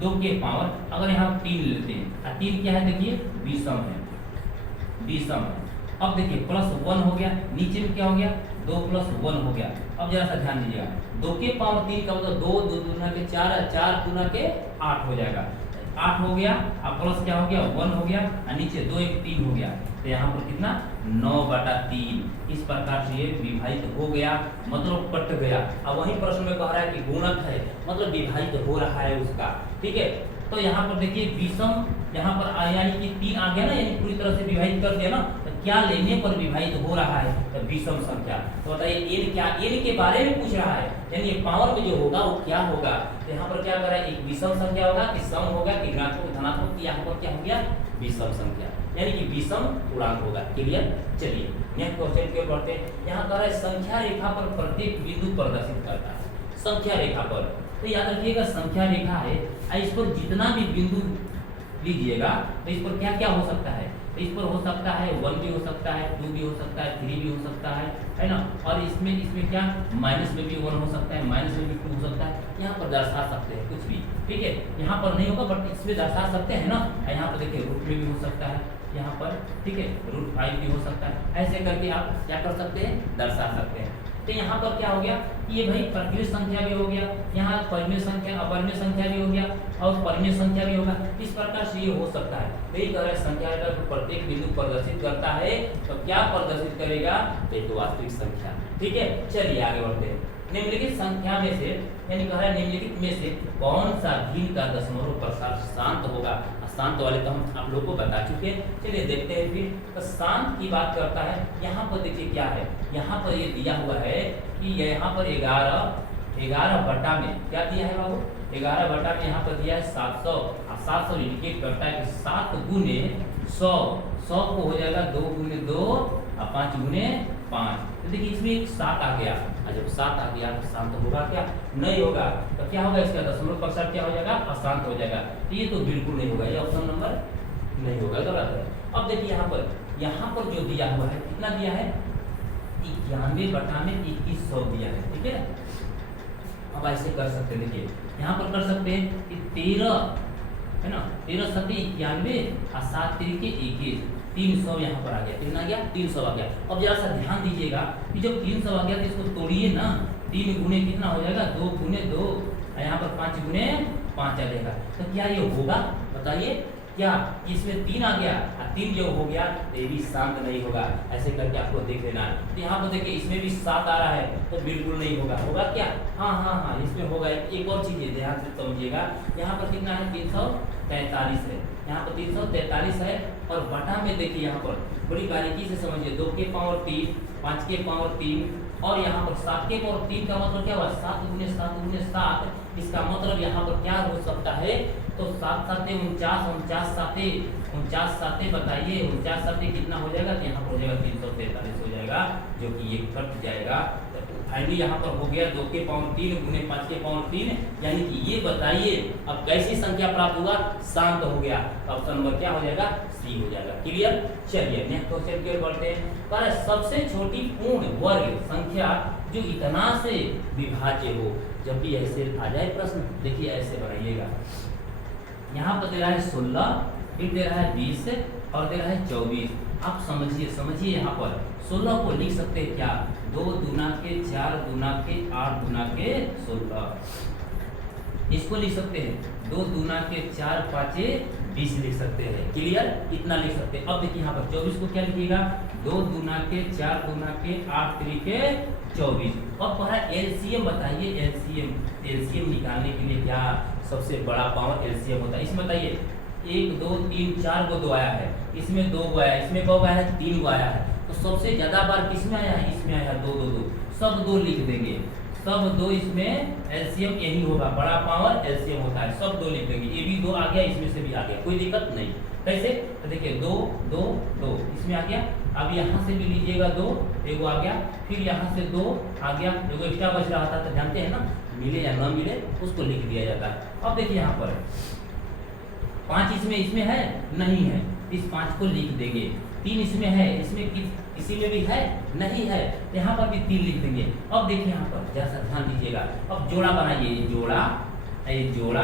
2 के पावर अगर यहाँ 3 लेते हैं, 3 क्या है, देखिए विषम है। अब देखिए +1 हो गया, नीचे में क्या हो गया, 2 + 1 हो गया। अब जरा सा ध्यान दीजिएगा, 2 के पावर 3 का मतलब 2 दूना के 4 4 दूना के 8 हो जाएगा, 8 हो गया, अब प्लस क्या हो गया, 1 हो गया, और नीचे 2 1 3 हो गया, तो यहाँ पर कितना 9/3। इस प्रकार से ये विभाजित हो गया, मतलब कट गया। अब वही प्रश्न में कह रहा है कि गुणक है, मतलब विभाजित हो रहा है उसका। ठीक है, तो यहाँ पर देखिए विषम, यहाँ पर यानी कि 3 आ गया ना, यानी पूरी तरह से विभाजित कर दिया ना, तो क्या लेने पर विभाजित हो रहा है, तो विषम संख्या। तो बताइए n क्या, n के बारे में पूछ रहा है, यानी पावर में जो होगा वो क्या होगा। तो यहाँ पर क्या कर रहा है, एक विषम संख्या होगा कि सम होगा कि ऋणात्मक धनात्मक, यहाँ पर क्या हो गया, विषम संख्या, यानी कि विषम पूर्णांक होगा। क्लियर, चलिए नेक्स्ट क्वेश्चन की ओर बढ़ते हैं। यहाँ कह रहा है संख्या रेखा पर प्रत्येक बिंदु प्रदर्शित करता है। संख्या रेखा पर तो याद रखिएगा, संख्या रेखा है, इस पर जितना भी बिंदु लीजिएगा तो इस पर क्या क्या हो सकता है, तो इस पर हो सकता है 1 भी हो सकता है, 2 भी हो सकता है, 3 भी हो सकता है ना। और इसमें क्या, माइनस में भी 1 हो सकता है, माइनस में भी 2 हो सकता है। यहाँ पर दर्शा सकते हैं कुछ भी। ठीक है, यहाँ पर नहीं होगा बट इसमें दर्शा सकते हैं ना। यहाँ पर देखिए रूट में भी हो सकता है, यहाँ पर ठीक है √5 भी हो सकता है। ऐसे करके आप क्या कर सकते हैं, दर्शा सकते हैं। तो यहाँ पर क्या हो गया, ये भाई प्रकृत संख्या भी हो गया, यहाँ परिमेय संख्या अपरिमेय संख्या भी हो गया, और परिमेय संख्या भी होगा। इस प्रकार से ये हो सकता है। तो ये कह रहा है संख्या रेखा को प्रत्येक बिंदु प्रदर्शित करता है, तो क्या प्रदर्शित करेगा, एक वास्तविक संख्या। ठीक है, चलिए आगे बढ़ते हैं। निम्नलिखित संख्या में से, यानी कह रहा है निम्नलिखित में से कौन सा भिन्न का दशमलव प्रसार शांत होगा। शांत वाले तो हम आप लोग को बता चुके हैं। चलिए देखते हैं फिर। तो शांत की बात करता है, यहाँ पर देखिए क्या है, यहाँ पर ये दिया हुआ है कि यहाँ पर 11 बटा में क्या दिया है बाबू, 11 बटा में यहाँ पर दिया है 700। 700 इंडिकेट करता है कि 7 गुने 100, 100 को हो जाएगा 2 गुने 2 और 5 गुने 5। तो देखिए इसमें एक 7 आ गया, और जब 7 आ गया तो शांत होगा क्या, नहीं होगा। तो क्या होगा, इसका दशमलव पश्चात क्या हो जाएगा, अशांत हो जाएगा। तो ये तो बिल्कुल नहीं होगा, ये ऑप्शन नंबर नहीं होगा, गलत है। अब देखिए यहाँ पर जो दिया हुआ है कितना दिया है, 91 बटा में 2100 दिया है, ठीक है। अब ऐसे कर सकते हैं, देखिए यहाँ पर कर सकते हैं कि 13 है ना, 13 7 91 और 7 3 21, 300 यहाँ पर आ गया, कितना आ गया, 300 आ गया। अब जरा सा ध्यान दीजिएगा कि जब 300 आ गया तो इसको तोड़िए ना, 3 गुने कितना हो जाएगा, 2 गुने 2, यहाँ पर 5 गुने 5 आ जाएगा। तो क्या ये होगा, बताइए क्या इसमें 3 आ गया और 3 जो हो गया ये भी शांत नहीं होगा। ऐसे करके आपको देख लेना है। तो यहाँ पर देखिए इसमें भी 7 आ रहा है तो बिल्कुल नहीं होगा, होगा क्या, हाँ इसमें होगा। एक और चीज़ है, ध्यान से समझिएगा, यहाँ पर कितना है, 343 है, यहाँ पर 343 है। और बटा में देखिए यहाँ पर बड़ी बारीकी से समझिए, 2 के पावर 3, 5 के पावर 3 और यहाँ पर 7 के पावर 3 का मतलब क्या हुआ, 7 गुने 7 गुने 7। इसका मतलब यहाँ पर क्या हो सकता है, तो 7 7 49, 49 7 बताइए, 49 7 कितना हो जाएगा, तो यहाँ पर हो जाएगा 343 हो जाएगा, जो कि ये कट जाएगा। फाइनली यहाँ पर हो गया 2 के पावर 3 गुने 5 के पावर 3, यानी कि ये बताइए अब कैसी संख्या प्राप्त होगा, शांत हो गया। ऑप्शन नंबर क्या हो जाएगा, सी हो जाएगा। क्लियर। चलिए नेक्स्ट क्वेश्चन की ओर बढ़ते हैं। पर सबसे छोटी पूर्ण वर्ग संख्या जो इतना से विभाज्य हो, जब भी ऐसे आ जाए प्रश्न, देखिए ऐसे बनाइएगा। यहाँ पर दे रहा है 16, फिर दे रहा है 20 और दे रहा है 24। आप समझिए यहाँ पर 16 को लिख सकते हैं क्या, 2 दूना के 4 दूना के 8 दूना के 16। इसको लिख सकते हैं 2 दूना के 4 5 20 लिख सकते हैं। क्लियर, इतना लिख सकते हैं। अब देखिए यहाँ पर 24 को क्या लिखिएगा, 2 दूना के 4 दूना के 8 3 के 24। अब पढ़ा एलसीएम, बताइए एलसीएम निकालने के लिए क्या सबसे बड़ा पावर एलसीएम होता है। इसमें बताइए 1 2 3 4 को 2 आया है, इसमें 2 को आया है, इसमें कब आया है, 3 को आया है। तो सबसे ज्यादा बार किसमें आया है, इसमें आया है 2 2 2, सब 2 लिख देंगे, सब 2 इसमें एलसीएम यही होगा, बड़ा पावर एलसीएम होता है, सब 2 लिख देंगे। ये भी 2 आ गया, इसमें से भी आ गया, कोई दिक्कत नहीं। कैसे, तो देखिए 2 2 2 इसमें आ गया। अब यहाँ से भी लीजिएगा 2, एगो आ गया, फिर यहाँ से 2 आ गया, एगो एक्स्ट्रा बच रहा था, तो जानते हैं ना, मिले या न मिले उसको लिख दिया जाता है। अब देखिए यहाँ पर 5 इसमें है नहीं है, इस 5 को लिख देंगे। 3 इसमें है, इसमें किसी में भी है नहीं है, यहाँ पर भी 3 लिख देंगे। अब देखिए यहाँ पर जैसा ध्यान दीजिएगा, अब जोड़ा बनाइए, ये जोड़ा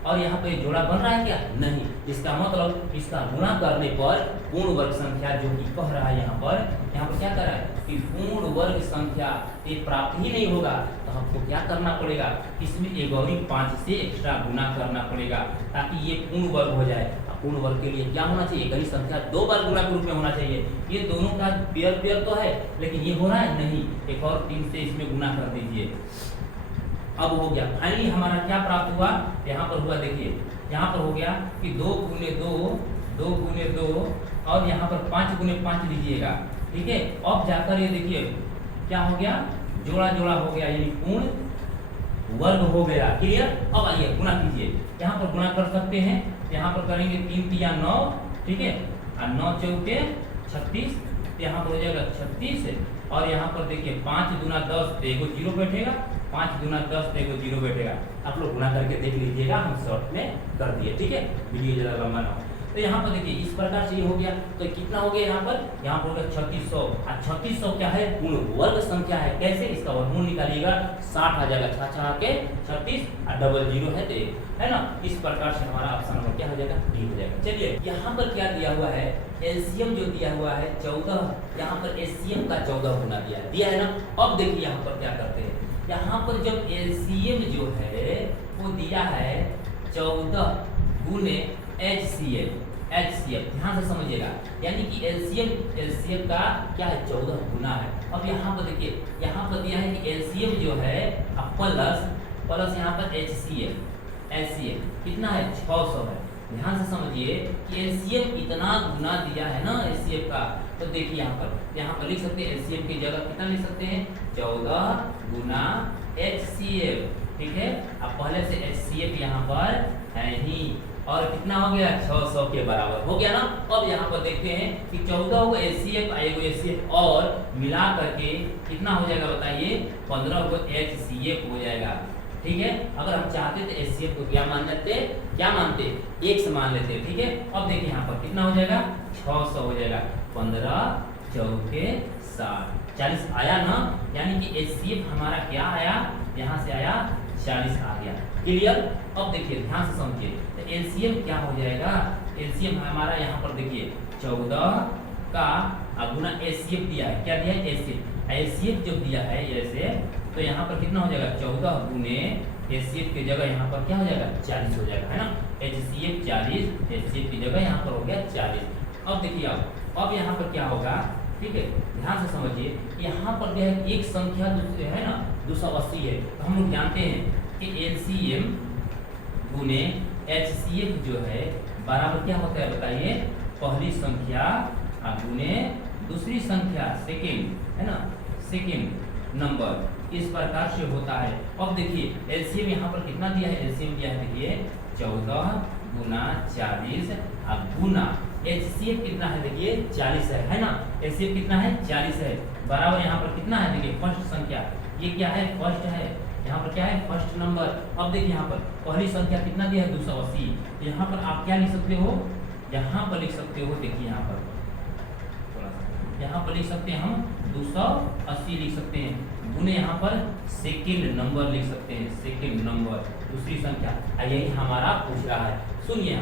और यहाँ पे जोड़ा बन रहा है क्या, नहीं। इसका मतलब इसका गुणा करने पर पूर्ण वर्ग संख्या जो कि कह रहा है यहाँ पर क्या कर रहा है कि पूर्ण वर्ग संख्या ये प्राप्त ही नहीं होगा। तो हमको क्या करना पड़ेगा, इसमें एक और 5 से एक्स्ट्रा गुना करना पड़ेगा ताकि ये पूर्ण वर्ग हो जाए। पूर्ण वर्ग के लिए क्या होना चाहिए, एक ही संख्या 2 बार गुना के रूप में होना चाहिए। ये दोनों का पेयर तो है, लेकिन ये हो रहा है नहीं, एक और 3 से इसमें गुना कर दीजिए। अब हो गया, फाइनली हमारा क्या प्राप्त हुआ, यहाँ पर हुआ, देखिए यहाँ पर हो गया कि 2 गुने 2 और यहाँ पर 5 गुने 5 लीजिएगा, ठीक है। अब जाकर ये देखिए क्या हो गया, जोड़ा हो गया, यानी पूर्ण वर्ग हो गया। क्लियर। अब आइए गुणा कीजिए, यहाँ पर गुणा कर सकते हैं, यहाँ पर करेंगे 3 3 9, ठीक है, और 9 चौके 36, यहाँ पर हो जाएगा 36। और यहाँ पर देखिए 5 दूना 10, तो एगो 0 बैठेगा, 5 दूना 10, तो एगो 0 बैठेगा। आप लोग गुणा करके देख लीजिएगा, हम शॉर्ट में कर दिए, ठीक है, वीडियो ज़्यादा लंबा ना हो। तो यहाँ पर देखिए इस प्रकार से ये हो गया। तो कितना हो गया यहाँ पर हो गया 3600। और 3600 क्या है, पूर्ण वर्ग संख्या है। कैसे, इसका वर्गमूल निकालिएगा, 60 आ जाएगा, 6 के 36 और डबल 0 है तो 1, है ना। इस प्रकार से हमारा ऑप्शन नंबर क्या हो जाएगा, डी हो जाएगा। चलिए यहाँ पर क्या दिया हुआ है, एलसीएम जो दिया हुआ है 14, यहाँ पर एलसीएम का 14 गुना दिया है ना। अब देखिए यहाँ पर क्या करते हैं, यहाँ पर जब एलसीएम जो है वो दिया है 14 गुने एचसीएफ, ध्यान से समझिएगा, यानी कि एलसीएम का क्या है, 14 गुना है। अब यहाँ पर देखिए, यहाँ पर दिया है कि एलसीएम जो है प्लस यहाँ पर एचसीएफ कितना है, 600 है। ध्यान से समझिए कि एलसीएम इतना गुना दिया है ना एचसीएफ का, तो देखिए यहाँ पर लिख सकते हैं एलसीएम की जगह कितना लिख सकते हैं 14 गुना एचसीएफ, ठीक है। अब पहले से एचसीएफ यहाँ पर है ही, और कितना हो गया 600 के बराबर हो गया ना। अब यहाँ पर देखते हैं कि 14 को एचसीएफ आएगा एचसीएफ और मिला करके कितना हो जाएगा बताइए 15 को एचसीएफ हो जाएगा, ठीक है। अगर हम चाहते तो एचसीएफ को क्या मानते एक से मान लेते, ठीक है। अब देखिए यहाँ पर कितना हो जाएगा 600 हो जाएगा, 15 चौके 60 40 आया ना, यानी कि एचसीएफ हमारा क्या आया यहाँ से आया 40 आ गया, क्लियर। अब देखिए ध्यान से समझिए तो एलसीएम क्या हो जाएगा, एलसीएम हमारा यहाँ पर देखिए 14 का गुना एचसीएफ दिया है, क्या दिया है एचसीएफ जो दिया है ऐसे, तो यहाँ पर कितना हो जाएगा 14 गुने एचसीएफ की जगह यहाँ पर क्या हो जाएगा 40 हो जाएगा, है ना। एचसीएफ 40 एचसीएफ की जगह यहाँ पर हो गया 40। अब देखिए अब यहाँ पर क्या होगा, ठीक है, ध्यान से समझिए। यहाँ पर जो है एक संख्या है ना 280 है, तो हम लोग जानते हैं कि एलसीएम गुने एचसीएफ जो है बराबर क्या होता है बताइए, पहली संख्या गुने दूसरी संख्या सेकंड, है ना, सेकंड नंबर, इस प्रकार से होता है। अब देखिए एलसीएम यहाँ पर कितना दिया है, एलसीएम दिया है देखिए 14 गुना 40 गुना एचसीएफ कितना है देखिए 40 है ना। एचसीएफ कितना है 40 है, बराबर यहाँ पर कितना है देखिए फर्स्ट संख्या, ये क्या है फर्स्ट है, यहाँ पर क्या है फर्स्ट नंबर। अब देखिए यहाँ पर पहली संख्या कितना दिया है 280, यहाँ पर आप क्या लिख सकते हो, यहाँ पर लिख सकते हो, देखिए यहाँ पर लिख सकते हैं हम 280 लिख सकते हैं, गुने यहाँ पर सेकंड नंबर लिख सकते हैं, सेकंड नंबर दूसरी संख्या, यही हमारा पूछ रहा है। सुनिए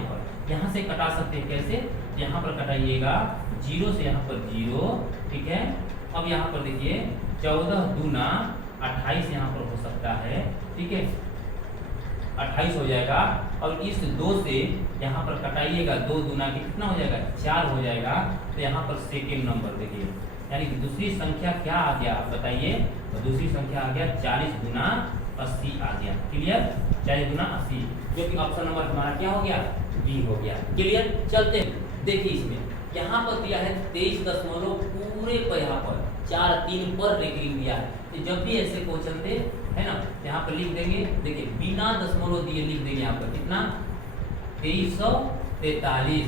यहाँ से कटा सकते हैं, कैसे, यहाँ पर कटाइएगा 0 से यहाँ पर 0, ठीक है। अब यहाँ पर देखिए 14 दूना 28 यहाँ पर हो सकता है, ठीक है, 28 हो जाएगा। और इस 2 से यहाँ पर कटाइएगा, 2 दूना के कितना हो जाएगा 4 हो जाएगा, तो यहाँ पर सेकेंड नंबर देखिए, यानी कि दूसरी संख्या क्या आ गया आप बताइए, तो दूसरी संख्या आ गया 40 गुना 80 आ गया, क्लियर, 40 गुना 80, जो कि ऑप्शन नंबर हमारा क्या हो गया बी हो गया, क्लियर। चलते देखिए इसमें यहाँ पर दिया है 23 दशमलव पूरे पर यहाँ पर 4-3 पर रेकरिंग दिया है, तो जब भी ऐसे क्वेश्चन थे है ना, यहाँ पर लिख देंगे, देखिए बिना दशमलव दिए लिख देंगे यहाँ पर कितना 2343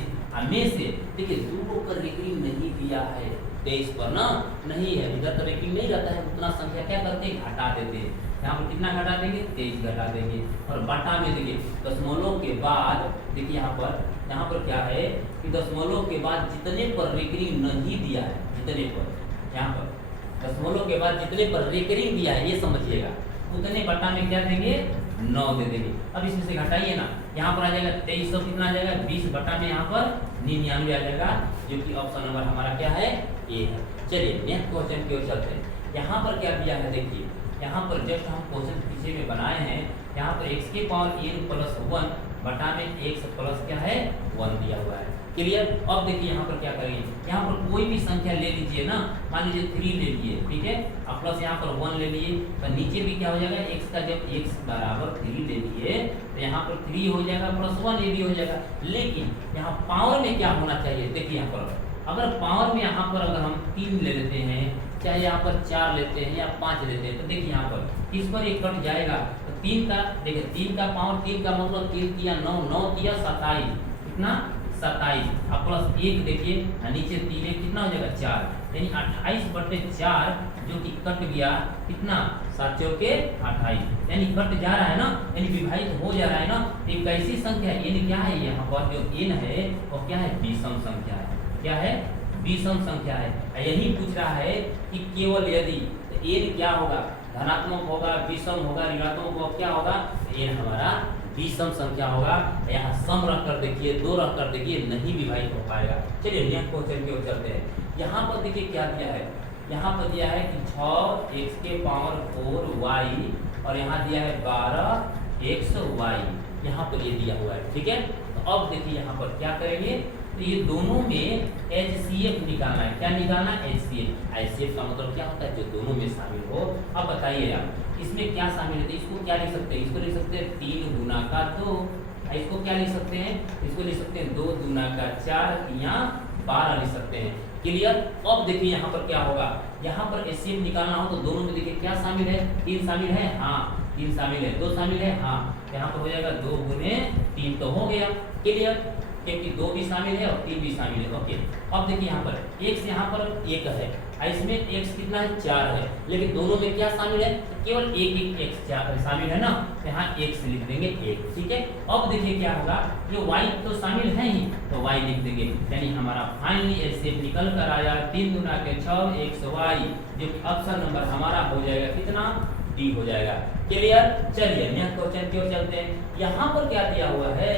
में से देखिए 2 पर रेकरिंग नहीं दिया है, 23 पर ना नहीं है, इधर तो रेकरिंग नहीं रहता है, उतना संख्या क्या करते हैं घटा देते हैं, यहाँ पर कितना घटा देंगे 23 घटा देंगे, और बटा में देखिए दशमलव के बाद देखिए यहाँ पर क्या है कि दशमलव के बाद जितने पर रेकरिंग नहीं दिया है, जितने पर यहाँ पर दशमलव के बाद जितने पर रेकरिंग दिया है ये समझिएगा, उतने बटा में क्या देंगे 9 दे देंगे। अब इसमें से घटाइए ना, यहाँ पर आ जाएगा 2300 कितना आ जाएगा 20 बटा में यहाँ पर 99 आ जाएगा, जो कि ऑप्शन नंबर हमारा क्या है ए है। चलिए नेक्स्ट क्वेश्चन की ओर चलते हैं। यहाँ पर क्या दिया है देखिए, यहाँ पर जस्ट हम क्वेश्चन पीछे में बनाए हैं, यहाँ पर x के पावर n प्लस 1 बटा में x प्लस क्या है 1 दिया हुआ है, क्लियर। अब देखिए यहाँ पर क्या करेंगे, यहाँ पर कोई भी संख्या ले लीजिए ना, मान लीजिए 3 ले लिए, ठीक है, अब प्लस यहाँ पर 1 ले लिए, तो नीचे भी क्या हो जाएगा x का, जब x बराबर 3 ले लिए तो यहाँ पर 3 हो जाएगा प्लस 1 ये भी हो जाएगा, लेकिन यहाँ पावर में क्या होना चाहिए, देखिए यहाँ पर अगर पावर में यहाँ पर अगर हम 3 ले लेते हैं, चाहे यहाँ पर 4 लेते हैं या 5 लेते हैं, तो देखिए यहाँ पर इस पर एक कट जाएगा, तो 3 का देखिए 3 का पावर, 3 का मतलब 3 तिया 9, 9 तिया 27, कितना 27, अब प्लस 1 देखिए नीचे 3 है कितना हो जाएगा 4, यानी 28/4 जो कि कट गया कितना 7 चौके 28, यानी कट जा रहा है ना, यानी विभाजित हो जा रहा है ना। एक ऐसी संख्या n क्या है, यहाँ पर जो n है वो क्या है विषम संख्या है, क्या है विषम संख्या है। यही पूछ रहा है कि केवल यदि n क्या होगा धनात्मक होगा, विषम होगा, ऋणात्मक होगा, क्या होगा n हमारा विषम संख्या होगा। यहाँ सम रख कर देखिए, 2 रख कर देखिए, नहीं विभाजित हो पाएगा। चलिए नेक्स्ट क्वेश्चन की ओर चलते हैं। यहाँ पर देखिए क्या दिया है, यहाँ पर दिया है कि 6x के पावर 4y और यहाँ दिया है 12xy, यहाँ पर ये दिया हुआ है, ठीक है। तो अब देखिए यहाँ पर क्या करेंगे, तो ये दोनों में HCF निकालना है, क्या निकालना है HCF। HCF का मतलब क्या होता है, जो दोनों में शामिल हो। अब बताइए आप इसमें क्या शामिल है, इसको क्या लिख सकते हैं, इसको लिख सकते हैं 3 गुना का 2, इसको क्या लिख सकते हैं, इसको लिख सकते हैं 2 दूना का 4 या 12 लिख सकते हैं। क्लियर। अब देखिए यहाँ पर क्या होगा, यहाँ पर एचसीएफ निकालना हो तो दोनों में देखिए क्या शामिल है, 3 शामिल है, हाँ 3 शामिल है, 2 शामिल है, हाँ यहाँ पर हो जाएगा 2 गुने 3 तो हो गया। क्लियर, क्योंकि 2 भी शामिल है और 3 भी शामिल है। ओके, अब देखिए यहाँ पर x यहाँ पर 1 है, इसमें x कितना है 4 है, लेकिन दोनों में क्या शामिल है, केवल एक x शामिल है ना, यहाँ x लिख देंगे 1। ठीक है, अब देखिए क्या होगा, ये y तो शामिल है ही तो y लिख देंगे, यानी हमारा फाइनली ऐसे निकल कर आया 3 दूना के 6 xy, जो कि ऑप्शन नंबर हमारा हो जाएगा कितना, डी हो जाएगा। क्लियर। चलिए नेक्स्ट क्वेश्चन की ओर चलते हैं। यहाँ पर क्या दिया हुआ है,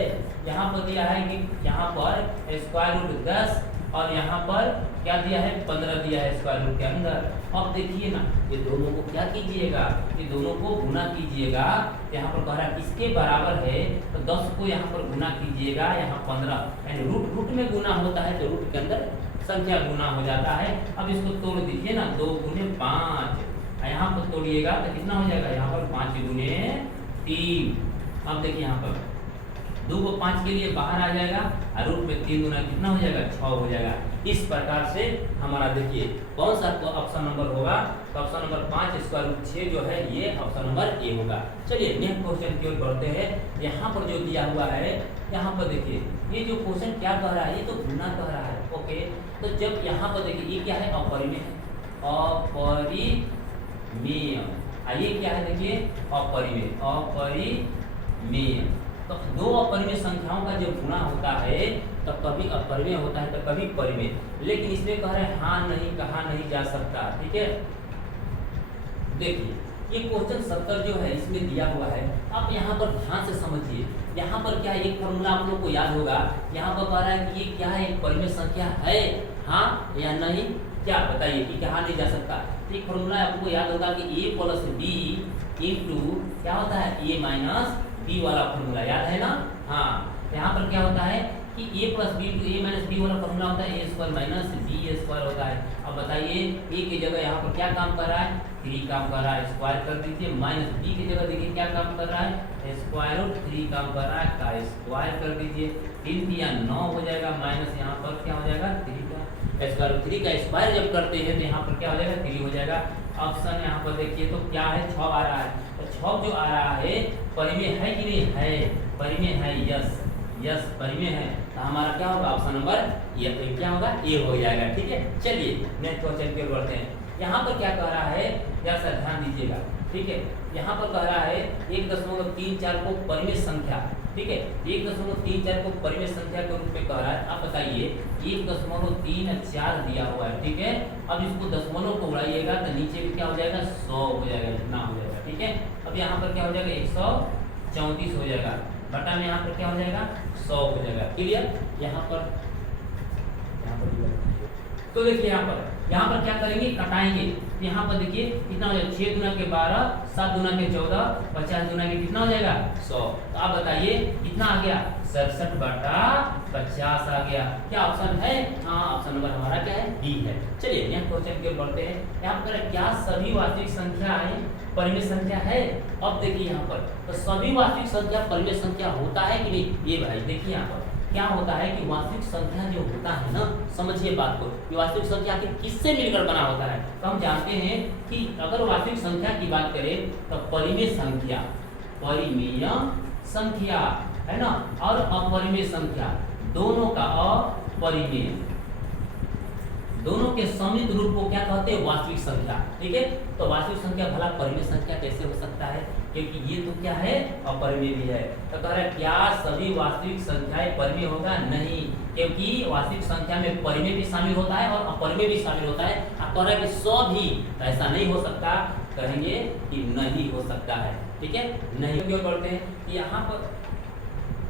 यहाँ पर दिया है कि यहाँ पर स्क्वायर रूट 10 और यहाँ पर क्या दिया है 15 दिया है स्क्वायर रूट के अंदर। अब देखिए ना, ये दोनों को क्या कीजिएगा, ये दोनों को गुना कीजिएगा। यहाँ पर कह रहा है किसके बराबर है, तो 10 को यहाँ पर गुना कीजिएगा, यहाँ 15, यानी रूट में गुना होता है तो रूट के अंदर संख्या गुना हो जाता है। अब इसको तोड़ दीजिए ना, 2 गुने 5, यहाँ पर तोड़िएगा तो कितना हो जाएगा, यहाँ पर 5 गुने 3। अब देखिए यहाँ पर 2 को 5 के लिए बाहर आ जाएगा और रूट में 3 गुना कितना हो जाएगा, 6 हो जाएगा। इस प्रकार से हमारा देखिए कौन सा ऑप्शन नंबर होगा, तो ऑप्शन नंबर 5 स्क्वायर रूट 6 जो है ये ऑप्शन नंबर ए होगा। चलिए नेक्स्ट क्वेश्चन की ओर बढ़ते हैं। यहाँ पर जो दिया हुआ है, यहाँ पर देखिए ये जो क्वेश्चन क्या कह रहा है, ये तो गुना कह रहा है। ओके, तो जब यहाँ पर देखिए ये क्या है, अपरिमेय है, अपरिमेय। ये क्या है देखिए, अपरिमेय, अपरिमेय। तो 2 अपरिमेय संख्याओं का जब गुणा होता है तो कभी अपरिमेय होता है तो कभी परिमेय, लेकिन इसमें कह रहे हैं हाँ नहीं कहा नहीं जा सकता। ठीक है, देखिए ये क्वेश्चन 70 जो है इसमें दिया हुआ है, आप यहाँ पर ध्यान से समझिए। यहाँ पर क्या एक फॉर्मूला आप लोग को याद होगा, यहाँ पर कह रहा है कि ये क्या है, एक परिमेय संख्या है, हाँ या नहीं, क्या बताइए कि कहा नहीं जा सकता। एक फॉर्मूला आपको याद होगा कि a प्लस बी इंटू क्या होता है, a माइनस बी वाला फॉर्मूला याद है ना। हाँ, यहाँ पर क्या होता है कि a plus B into a minus B वाला फॉर्मूला होता है a square minus B square होता है। अब बताइए a की जगह यहाँ पर क्या काम कर रहा है, 3 काम कर रहा है, स्क्वायर कर दीजिए। माइनस बी की जगह देखिए क्या काम कर रहा है, स्क्वायर रूट 3 काम कर रहा है, का स्क्वायर कर दीजिए। 3 या 9 हो जाएगा, माइनस यहाँ पर क्या हो जाएगा 3 का स्क्वायर। 3 का स्क्वायर जब करते हैं तो यहाँ पर क्या हो जाएगा 3 हो जाएगा। ऑप्शन यहाँ पर देखिए तो क्या है 6 आ रहा है, तो 6 जो आ रहा है परिमेय है कि नहीं है, परिमेय है, यस यस परिमेय है, तो हमारा क्या होगा ऑप्शन नंबर ये क्या होगा ए हो जाएगा। ठीक है, चलिए नेक्स्ट क्वेश्चन की ओर बढ़ते हैं। यहाँ पर क्या कह रहा है, जरा सा ध्यान दीजिएगा। ठीक है, यहाँ पर कह रहा है 1.34 को परिमेय संख्या, ठीक है 1.34 को परिमेय संख्या के रूप में कह रहा है। आप बताइए 1.34 दिया हुआ है, ठीक है। अब इसको दशमलव को उड़ाइएगा तो नीचे भी क्या हो जाएगा 100 हो जाएगा, इतना हो जाएगा। ठीक है, अब यहाँ पर क्या हो जाएगा 134 हो जाएगा, बटा में यहाँ पर क्या हो जाएगा 100 हो जाएगा। क्लियर। यहाँ पर तो देखिए यहाँ पर क्या करेंगे, कटाएंगे। यहाँ पर देखिए कितना हो जाएगा 6 दूना के 12, 7 दूना के 14, 50 दूना के कितना हो जाएगा 100। तो आप बताइए कितना आ गया 67/50 आ गया। क्या ऑप्शन है, हाँ ऑप्शन नंबर हमारा क्या है डी है। चलिए नेक्स्ट क्वेश्चन की ओर बढ़ते हैं। यहाँ पर क्या सभी वास्तविक संख्याएं परिमेय संख्या है। अब देखिए यहाँ पर तो सभी वास्तविक संख्या परिमेय संख्या होता है कि नहीं, ये भाई देखिए यहाँ पर क्या होता है कि वास्तविक संख्या जो होता है ना, समझिए बात को, कि वास्तविक संख्या आखिर किससे मिलकर बना होता है। तो हम जानते हैं कि अगर वास्तविक संख्या की बात करें तो परिमेय संख्या है ना, और अपरिमेय संख्या दोनों का अपरिमेय, दोनों के सम्मिलित रूप को क्या कहते हैं वास्तविक संख्या। ठीक है, तो वास्तविक संख्या भला परिमेय संख्या कैसे हो सकता है, क्योंकि ये तो क्या है अपरिमेय भी है। तो कह रहा है क्या सभी वास्तविक संख्याएं परिमेय होगा, नहीं, क्योंकि वास्तविक संख्या में परिमेय भी शामिल होता है और अपरिमेय भी शामिल होता है। आप कह रहे हैं कि 100 भी, तो ऐसा नहीं हो सकता, कहेंगे कि नहीं हो सकता है। ठीक है, नहीं क्यों करते हैं।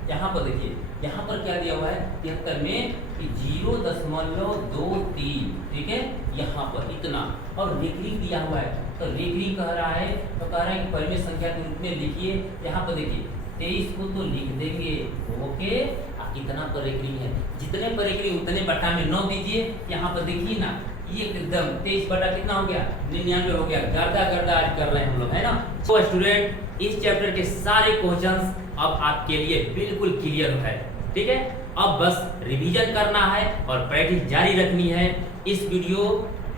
यहाँ पर देखिए यहाँ पर क्या दिया हुआ है 73 में कि 0.23, ठीक है, यहाँ पर इतना, और रेखरी दिया हुआ है तो रेखरी कह रहा है, तो कह रहा है कि परिमेय संख्या के रूप में लिखिए। यहाँ पर देखिए 23 को तो लिख देंगे, ओके, कितना पर रेखरी है, जितने पर रेखरी उतने बटा में 9 दीजिए। यहाँ पर देखिए ना ये एकदम 23 बटा कितना हो गया 99 हो गया। गर्दा आज कर रहे हैं हम लोग, है ना। तो स्टूडेंट इस चैप्टर के सारे क्वेश्चंस अब आपके लिए बिल्कुल क्लियर है। ठीक है, अब बस रिवीजन करना है और प्रैक्टिस जारी रखनी है। इस वीडियो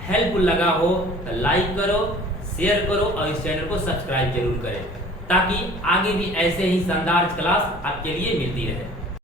हेल्पफुल लगा हो तो लाइक करो, शेयर करो और इस चैनल को सब्सक्राइब जरूर करें, ताकि आगे भी ऐसे ही शानदार क्लास आपके लिए मिलती रहे।